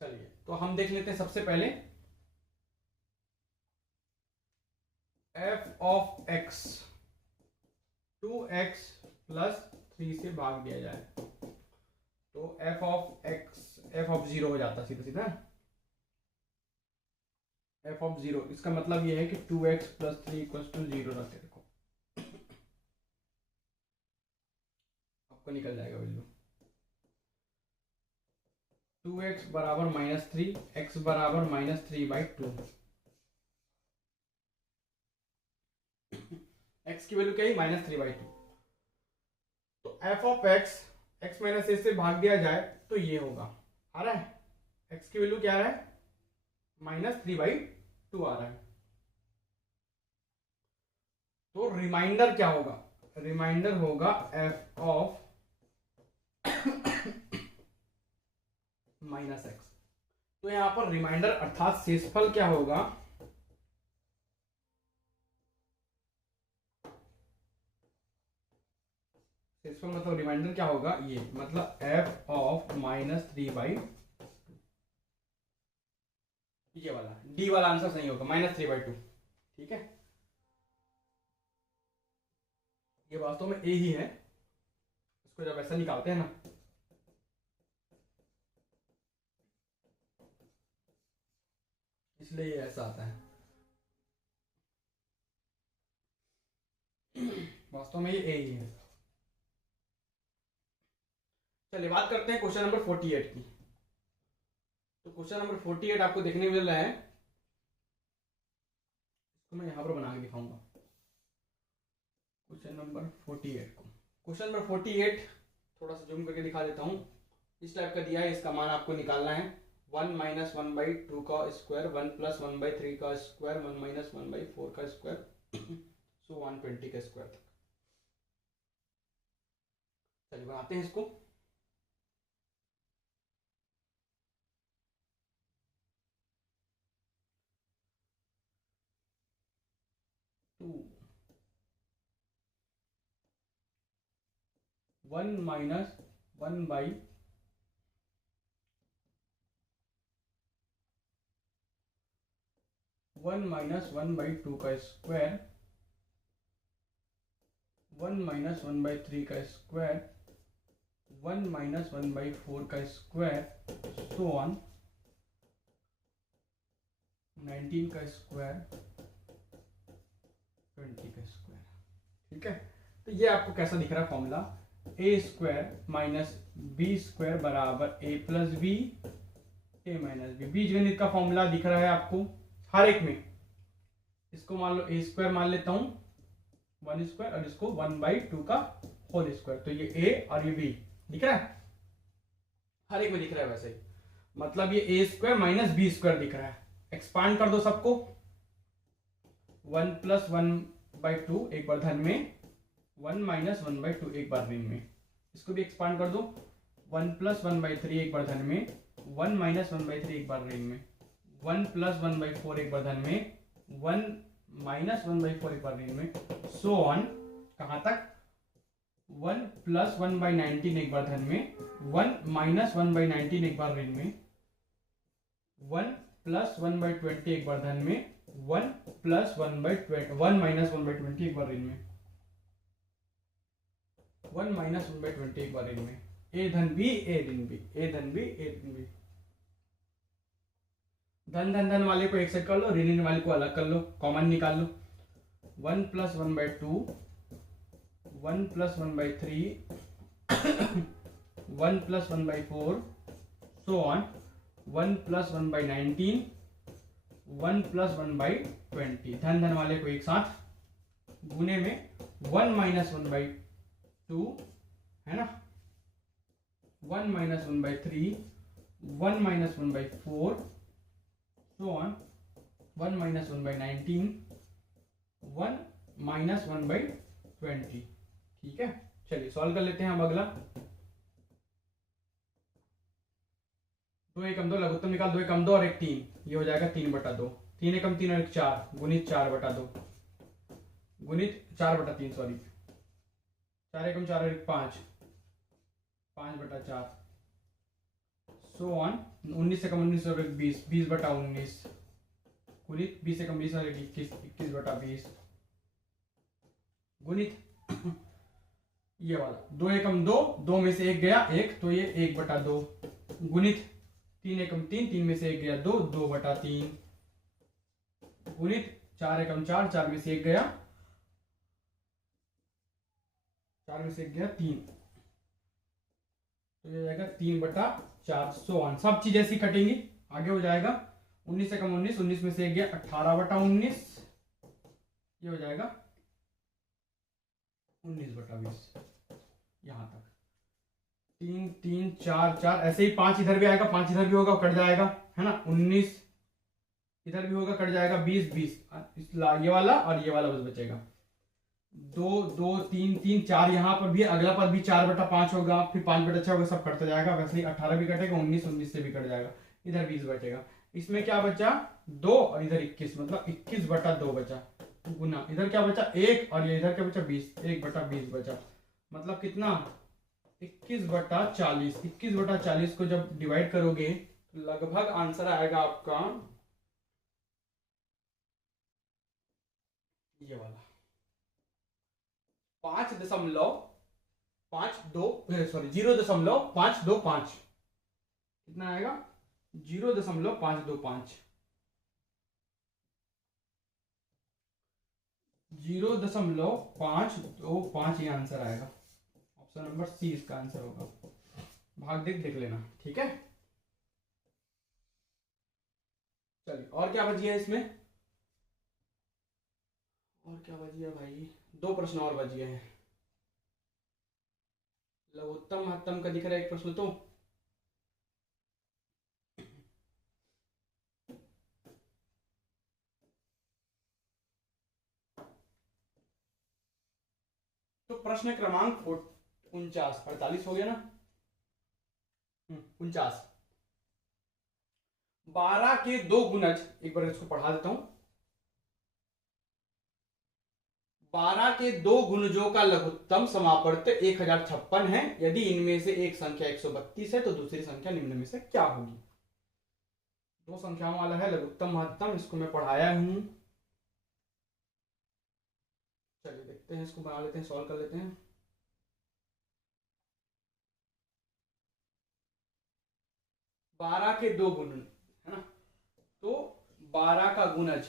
चलिए तो हम देख लेते हैं सबसे पहले f of x 2x plus 3 से भाग दिया जाए तो f of x f of 0 हो जाता है सीधा सीधा। f ऑफ 0 इसका मतलब ये है कि 2x प्लस 3 इक्वल टू 0 रखते, देखो आपको निकल जाएगा वैल्यू। 2x बराबर माइनस 3, x बराबर माइनस 3/2। x की वैल्यू क्या है माइनस 3/2। तो f of x x minus A से भाग दिया जाए तो ये होगा, आ रहा है x की वैल्यू क्या आ रहा है माइनस 3/2 आ रहा है। तो रिमाइंडर क्या होगा, रिमाइंडर होगा f ऑफ माइनस एक्स। तो यहां पर रिमाइंडर अर्थात शेषफल क्या होगा, शेषफल मतलब रिमाइंडर क्या होगा, ये मतलब f ऑफ माइनस 3/2। ये वाला डी वाला आंसर सही होगा, -3/2। ठीक है, ये वास्तव में ए ही है, इसको जब ऐसा निकालते हैं ना, इसलिए ये ऐसा आता है। वास्तव में ये ए ही है। चलिए बात करते हैं क्वेश्चन नंबर 48 की। तो क्वेश्चन नंबर 48 आपको देखने मिल रहा है, इसको मैं यहां पर बना के दिखाऊंगा। क्वेश्चन नंबर 48 को, क्वेश्चन नंबर 48 थोड़ा सा जूम करके दिखा देता हूं। इस टाइप का दिया है, इसका मान आपको निकालना है 1 - 1/2 का स्क्वायर, 1 + 1/3 का स्क्वायर, 1 - 1/4 का स्क्वायर, सो 120 का स्क्वायर तक। चलिए बनाते हैं इसको। टू 1 - 1/2 1 - 1/2 का स्क्वायर, 1 - 1/3 का स्क्वायर, 1 - 1/4 का स्क्वायर, सो ऑन 19 का स्क्वायर, 20 का स्क्वायर। ठीक है, तो ये आपको कैसा दिख रहा है फॉर्मूला, ए स्क्वायर माइनस बी स्क्वायर बराबर ए प्लस बी, ए माइनस बी। बीजगणित का फॉर्मूला दिख रहा है आपको हर एक में। इसको मान लो ए स्क्वायर मान लेता हूं 1 स्क्वायर, और इसको 1/2 का होल स्क्वायर, तो ये ए और ये बी दिख रहा है, हर एक में दिख रहा है। वैसे ही मतलब ये ए स्क्वायर माइनस बी स्क्वायर दिख रहा है। एक्सपांड कर दो सबको, 1 + 1/2 एक बार धन में, 1 - 1/2 एक बार ऋण में। इसको भी एक्सपांड कर दो, 1 + 1/3 एक बार धन में, 1 - 1/3 एक बार ऋण में, 1 + 1/4 एक बार धन में, 1 - 1/4 एक बार ऋण में, सो ऑन कहां तक, 1 + 1/19 एक बार धन में, 1 - 1/19 एक बार ऋण में, 1 + 1/20 एक बार धन में, 1 + 1/20 1 - 1/20 एक बार ऋण में, 1 - 1/20 एक बार ऋण में। ए धन बी ए ऋण बी, ए धन बी ए ऋण बी। धन धन धन वाले को एक साइड कर लो, ऋण ऋण वाले को अलग कर लो, कॉमन निकाल लो। 1 + 1/2, 1 + 1/3, 1 + 1/4, सो ऑन 1 + 1/19, 1 + 1/20। धन धन वाले को एक साथ गुने में 1 - 1/2 है ना, 1 - 1/3, 1 - 1/4, so on 1 - 1/19, 1 - 1/20। ठीक है, चलिए सॉल्व कर लेते हैं अब अगला। 2 एकम 2 लघुत्तम निकाल, 2 एकम 2 और 1 3, ये हो जाएगा 3/2, 3 एकम 3 और 1 4, गुणित 4/2, गुणित 4/3 सॉरी, 4 एकम 4 और 1 5, 5/4, सो ऑन 19 एकम 19 और 1 20, 20/19, गुणित 20 एकम 20 और 1 21, 21/20, गुणित ये वाला 2 एकम 2, 2 में से 1 गया 1, तो ये 1/2, गुणित 3 एकम 3, 3 में से 1 गया 2, 2/3, गुणित 4 एकम 4, 4 में से 1 गया 4 में से 1 गया 3, तो ये हो जाएगा 3/4, सो ऑन। सब चीज ऐसी कटेंगी, आगे हो जाएगा 19 एकम 19, 19 में से 1 गया 18/19, ये हो जाएगा 19/20, यहां तक 3 3 4 4, ऐसे ही 5 इधर भी आएगा, 5 इधर भी होगा, कट जाएगा है ना, 19 इधर भी होगा, कट जाएगा, 20 20, ये वाला और ये वाला बस बचेगा, 2 2 3 3 4, यहाँ पर भी अगला पद भी 4/5 होगा, फिर 5/6 होगा, सब कटता जाएगा। वैसे ही 18 भी कटेगा, 19 19 से भी कट जाएगा, इधर 20 बचेगा। इसमें क्या बचा 2 और इधर 21, मतलब 21/2 बचा, गुना इधर क्या बचा 1 और ये इधर क्या बचा 20, 1/20 बचा, मतलब कितना 21/40। 21/40 को जब डिवाइड करोगे तो लगभग आंसर आएगा आपका ये वाला 5.52 सॉरी 0.525 कितना आएगा 0.525 0.525 ये आंसर आएगा। ऑप्शन नंबर सी इसका आंसर होगा। भाग देख लेना, ठीक है। चलिए और क्या बची है इसमें, और क्या बची है भाई, 2 प्रश्न और बच गए हैं। लघुत्तम महत्तम का दिख रहा है एक प्रश्न तो प्रश्न क्रमांक 48 हो गया ना, 49। 12 के 2 गुणज, एक बार इसको पढ़ा देता हूं। 12 के 2 गुणजों का लघुत्तम समापवर्त्य 1056 है। यदि इनमें से एक संख्या 132 है तो दूसरी संख्या निम्न में से क्या होगी। 2 संख्याओं वाला है लघुत्तम महत्तम, इसको मैं पढ़ाया हूं। चलिए देखते हैं, इसको बना लेते हैं, सॉल्व कर लेते हैं। बारह के 2 गुणन है ना, तो 12 का गुणज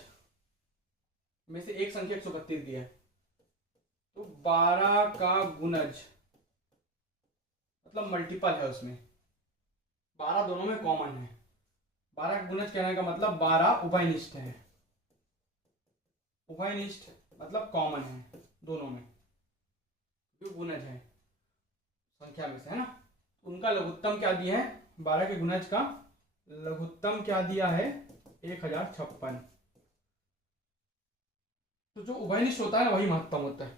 में से एक संख्या 132 दिया है, तो 12 का गुणज मतलब मल्टीपल है उसमें, 12 दोनों में कॉमन है। 12 का गुणज कहने का मतलब 12 उभयनिष्ठ है। उभयनिष्ठ मतलब कॉमन है दोनों में, जो गुणज है संख्या में से, है ना। उनका लघुत्तम क्या दिया है, 12 के गुणज का लघुत्तम क्या दिया है 1056। तो जो उभयनिष्ठ होता है ना वही महत्तम होता है,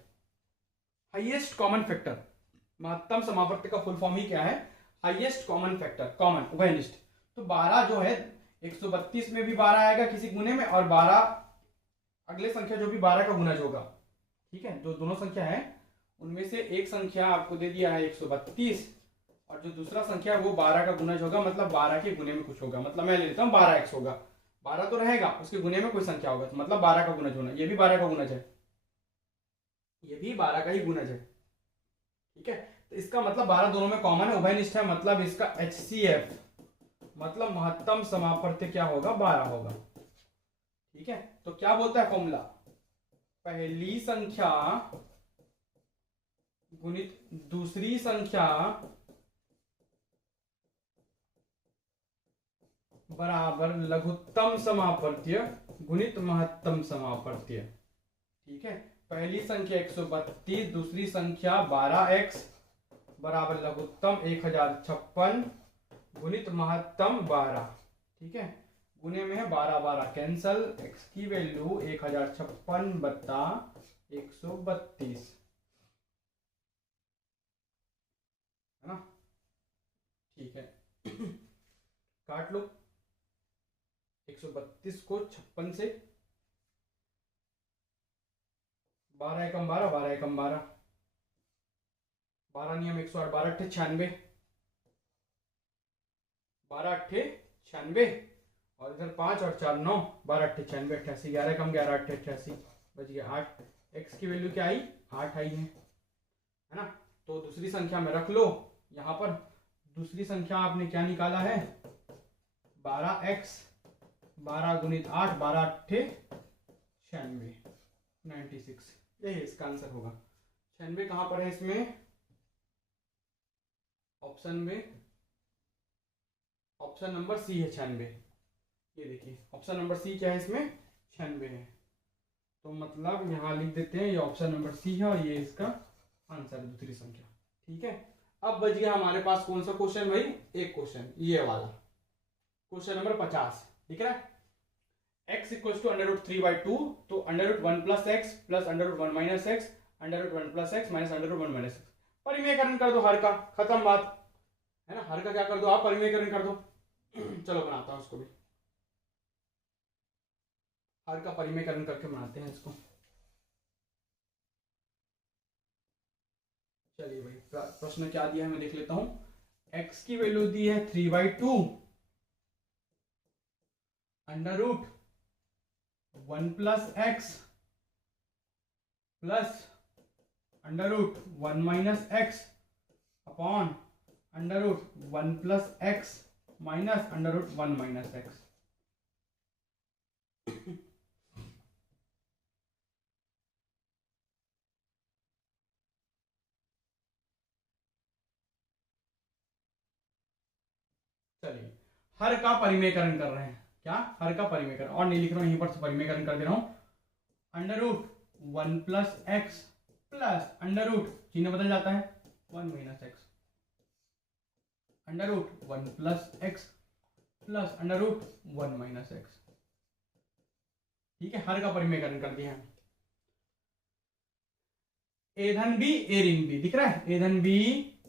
हाईएस्ट कॉमन फैक्टर। महत्तम समापवर्त्य का फुल फॉर्म ही क्या है, हाईएस्ट कॉमन फैक्टर, कॉमन उभयनिष्ठ। तो 12 जो है 132 में भी 12 आएगा किसी गुणे में, और 12 अगले संख्या जो भी 12 का गुणज होगा, ठीक है। जो दोनों संख्या है उनमें से एक संख्या आपको दे दिया है 132, और जो दूसरा संख्या है वो 12 का गुणज होगा, मतलब 12 के गुणे में कुछ होगा। मतलब मैं ले लेता हूँ 12x होगा, 12 तो रहेगा, उसके गुणे में कोई संख्या होगा, तो मतलब 12 का गुणज होना। ये भी 12 का गुणज है, ये भी 12 का ही गुणज है, ठीक है। तो इसका मतलब 12 दोनों में कॉमन है, उभयनिष्ठ है, मतलब इसका HCF मतलब महत्तम समापवर्त्य क्या होगा 12 होगा, ठीक है। तो क्या बोलता है फॉर्मूला, पहली संख्या गुणित दूसरी संख्या बराबर लघुत्तम समापवर्त्य गुणित महत्तम समापवर्त्य, ठीक है। पहली संख्या 132, दूसरी संख्या 12x बराबर लघुत्तम 1056 गुणित महत्तम 12, ठीक है। गुणे में है 12 12 कैंसल, x की वैल्यू 1056 बत्ता 132, है ना, ठीक है। काट लो 132 को 56 से, 12 एकम 12, 12 एकम 12, 12 नियम 108, 12 अट्ठे 96, 12 अट्ठे 96, और इधर 5 और 4 9, 12 अट्ठे 96, 88, 11 एकम 11, अट्ठे 88, बच गया 8। x की वैल्यू क्या आई 8 आई है ना। तो दूसरी संख्या में रख लो, यहां पर दूसरी संख्या आपने क्या निकाला है 12x, 12 गुणित 8, 12 अट्ठे 96, 96, यही इसका आंसर होगा। 96 कहां पर है इसमें, ऑप्शन में, ऑप्शन नंबर सी है 96। ये देखिए ऑप्शन नंबर सी क्या है इसमें 96 है, तो मतलब यहां लिख देते हैं ये ऑप्शन नंबर सी है और ये इसका आंसर है दूसरी संख्या, ठीक है। अब बच गया हमारे पास कौन सा क्वेश्चन भाई, एक क्वेश्चन ये वाला, क्वेश्चन नंबर 50, ठीक है। x इक्वल टू √3/2, तो √1 + x plus √1 - x, √1 + x minus √1 - x, परिमेयकरण कर दो हर का, खत्म बात है ना। हर का क्या कर दो आप, परिमेयकरण कर दो। चलो बनाता हूं उसको भी, हर का परिमेयकरण करके बनाते हैं इसको। चलिए भाई प्रश्न क्या दिया है मैं देख लेता हूं। x की वैल्यू दी है 3/2 √1 + x plus under root 1 minus X upon under root 1 plus X minus under root 1 minus X. चलिए हर का परिमेयकरण कर रहे हैं। क्या? हर का परिमेयकरण। और नहीं लिख रहा हूं, यहीं पर से परिमेयकरण कर दे रहा हूं। Under root 1 plus X plus under root, चिन्ह बदल जाता है, 1 minus X under root 1 plus X plus under root 1 minus X. ठीक है, हर का परिमेयकरण कर दिया है। ए धन बी ए ऋण बी दिख रहा है, ए धन बी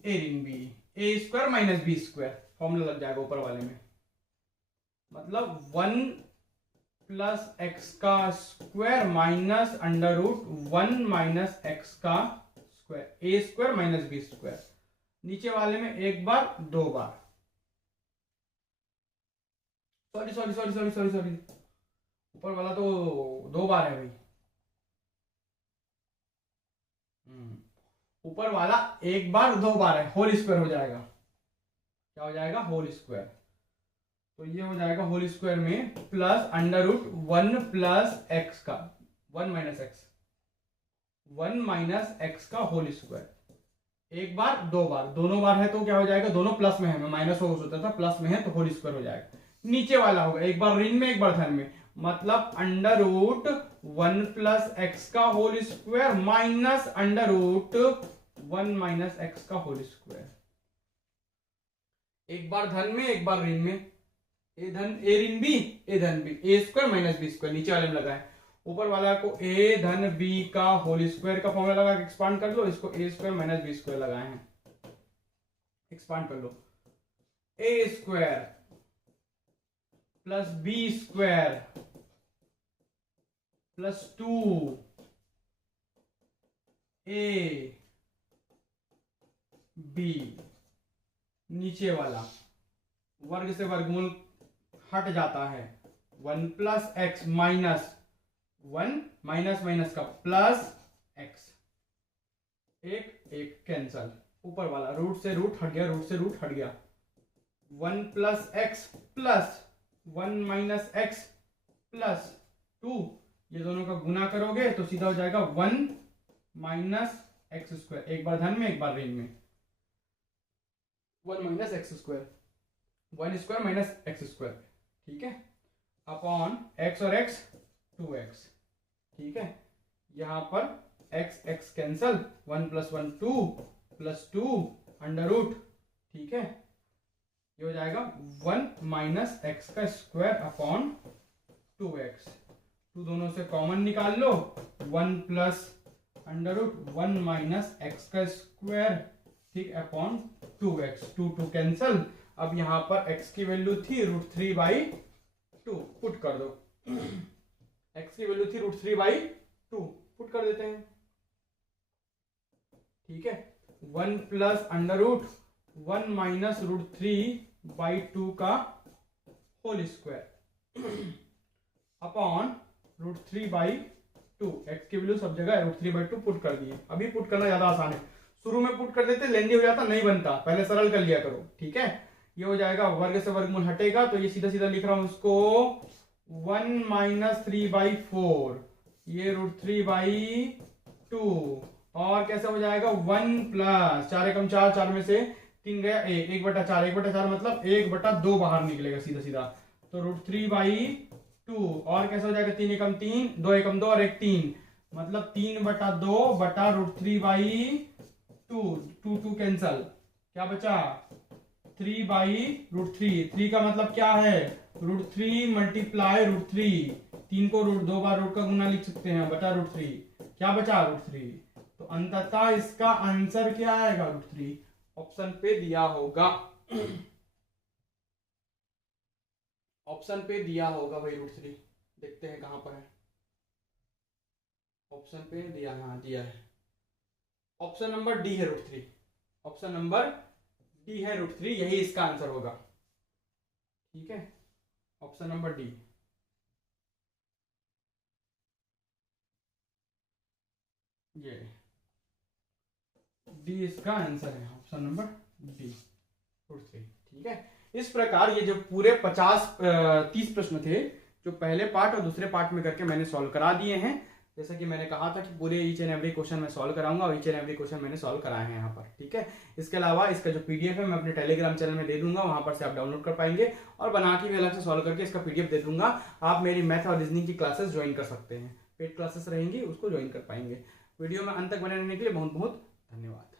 ए ऋण B, A square minus B square formula लग जाएगा ऊपर वाले में। मतलब 1 प्लस एक्स का square minus under root 1 minus X का square, A square minus B square. नीचे वाले में एक बार दो बार, sorry sorry sorry sorry sorry sorry, ऊपर वाला तो दो बार है भाई। ऊपर वाला एक बार दो बार है, होल स्क्वायर हो जाएगा। क्या हो जाएगा? Whole square. तो ये हो जाएगा होल स्क्वायर में plus under root 1 plus X का 1 माइनस एक्स, 1 माइनस एक्स का होल स्क्वायर। एक बार दो बार, दोनों बार है तो क्या हो जाएगा? दोनों प्लस में है, मैं माइनस हो सोचा था, प्लस में है तो होल स्क्वायर हो जाएगा। नीचे वाला होगा एक बार ऋण में एक बार धन में, मतलब अंडर रूट 1 प्लस एक्स का whole square minus under root 1 minus X का होल स्क्वायर। एक बार धन में एक बार ऋण में, ए धन ए ऋण बी ए धन B, A square minus B square नीचे वाले में लगा है। ऊपर वाला को ए धन बी का होल स्क्वायर का फॉर्मूला लगा के एक्सपांड कर लो, इसको A square minus B square लगाए हैं, एक्सपांड कर लो। A square plus B square plus 2 A B, नीचे वाला वर्ग से वर्गमूल हट जाता है, 1 plus X minus 1 minus minus का प्लस एक्स, एक एक कैंसल। ऊपर वाला रूट से रूट हट गया, रूट से रूट हट गया, 1 plus X plus 1 minus x plus 2, ये दोनों का गुना करोगे तो सीधा हो जाएगा 1 माइनस एक्स स्क्वायर। एक बार धन में एक बार ऋण में, 1 minus x square, 1 square minus x square. ठीक है, अपॉन एक्स और एक्स 2x। ठीक है, यहां पर x x cancel, 1 plus 1 2 plus 2 under root. ठीक है, ये हो जाएगा 1 माइनस एक्स का स्क्वायर अपॉन 2x। 2 दोनों से कॉमन निकाल लो, 1 plus under root 1 minus X का स्क्वायर, ठीक, अपॉन 2x। 2 2 कैंसल। अब यहां पर x की वैल्यू थी √3/2, पुट कर दो। x की वैल्यू थी √3/2, पुट कर देते हैं। ठीक है, 1 प्लस अंडर रूट 1 माइनस √3/2 का होल स्क्वायर अपॉन √3/2। x की वैल्यू सब जगह √3/2 पुट कर दिए। अभी पुट करना ज्यादा आसान है, शुरू में पुट कर देते लेंदी हो जाता, नहीं बनता, पहले सरल कर लिया करो। ठीक है, ये हो जाएगा, वर्ग से वर्गमूल हटेगा तो ये सीधा सीधा लिख रहा हूं इसको 1 माइनस 3/4, ये √3/2। और कैसे हो जाएगा? 1 प्लस 4 एकम 4, 4 में से 3 गया 1, 1/4, 1/4 मतलब 1/2 बाहर निकलेगा सीधा सीधा, तो √3/2। और कैसे हो जाएगा? 3 एकम 3, 2 एकम 2 और 1 3, मतलब 3/2 बटा √3/2। 2 2 कैंसल, क्या बचा? 3/√3। 3 का मतलब क्या है? √3 मल्टीप्लाई √3, 3 को दो बार रूट का गुना लिख सकते हैं, बटा √3। क्या बचा? √3। तो अंततः इसका आंसर क्या आएगा? √3 ऑप्शन पे दिया होगा, ऑप्शन पे दिया होगा भाई √3। देखते हैं कहां पर है, ऑप्शन पे दिया, हाँ दिया है, ऑप्शन नंबर डी है √3, ऑप्शन नंबर डी है √3, यही इसका आंसर होगा। ठीक है, ऑप्शन नंबर डी। ये डी इसका आंसर है, option number D, fruit tree. ठीक है, इस प्रकार ये जो पूरे 30 प्रश्न थे जो पहले पार्ट और दूसरे पार्ट में करके मैंने सॉल्व करा दिए हैं। जैसा कि मैंने कहा था कि पूरे ईच एंड एवरी क्वेश्चन मैं सॉल्व कराऊंगा और ईच एंड एवरी क्वेश्चन मैंने सॉल्व कराए हैं यहाँ पर। ठीक है, इसके अलावा इसका जो पीडीएफ है मैं अपने टेलीग्राम चैनल में दे दूंगा, वहां पर से आप डाउनलोड कर पाएंगे और बना के भी अलग से सॉल्व करके इसका पीडीएफ दे दूंगा। आप मेरी मैथ और रीजनिंग की क्लासेस ज्वाइन कर सकते हैं, पेड क्लासेस रहेंगी, उसको ज्वाइन कर पाएंगे। वीडियो में अंत तक बने रहने के लिए बहुत बहुत धन्यवाद।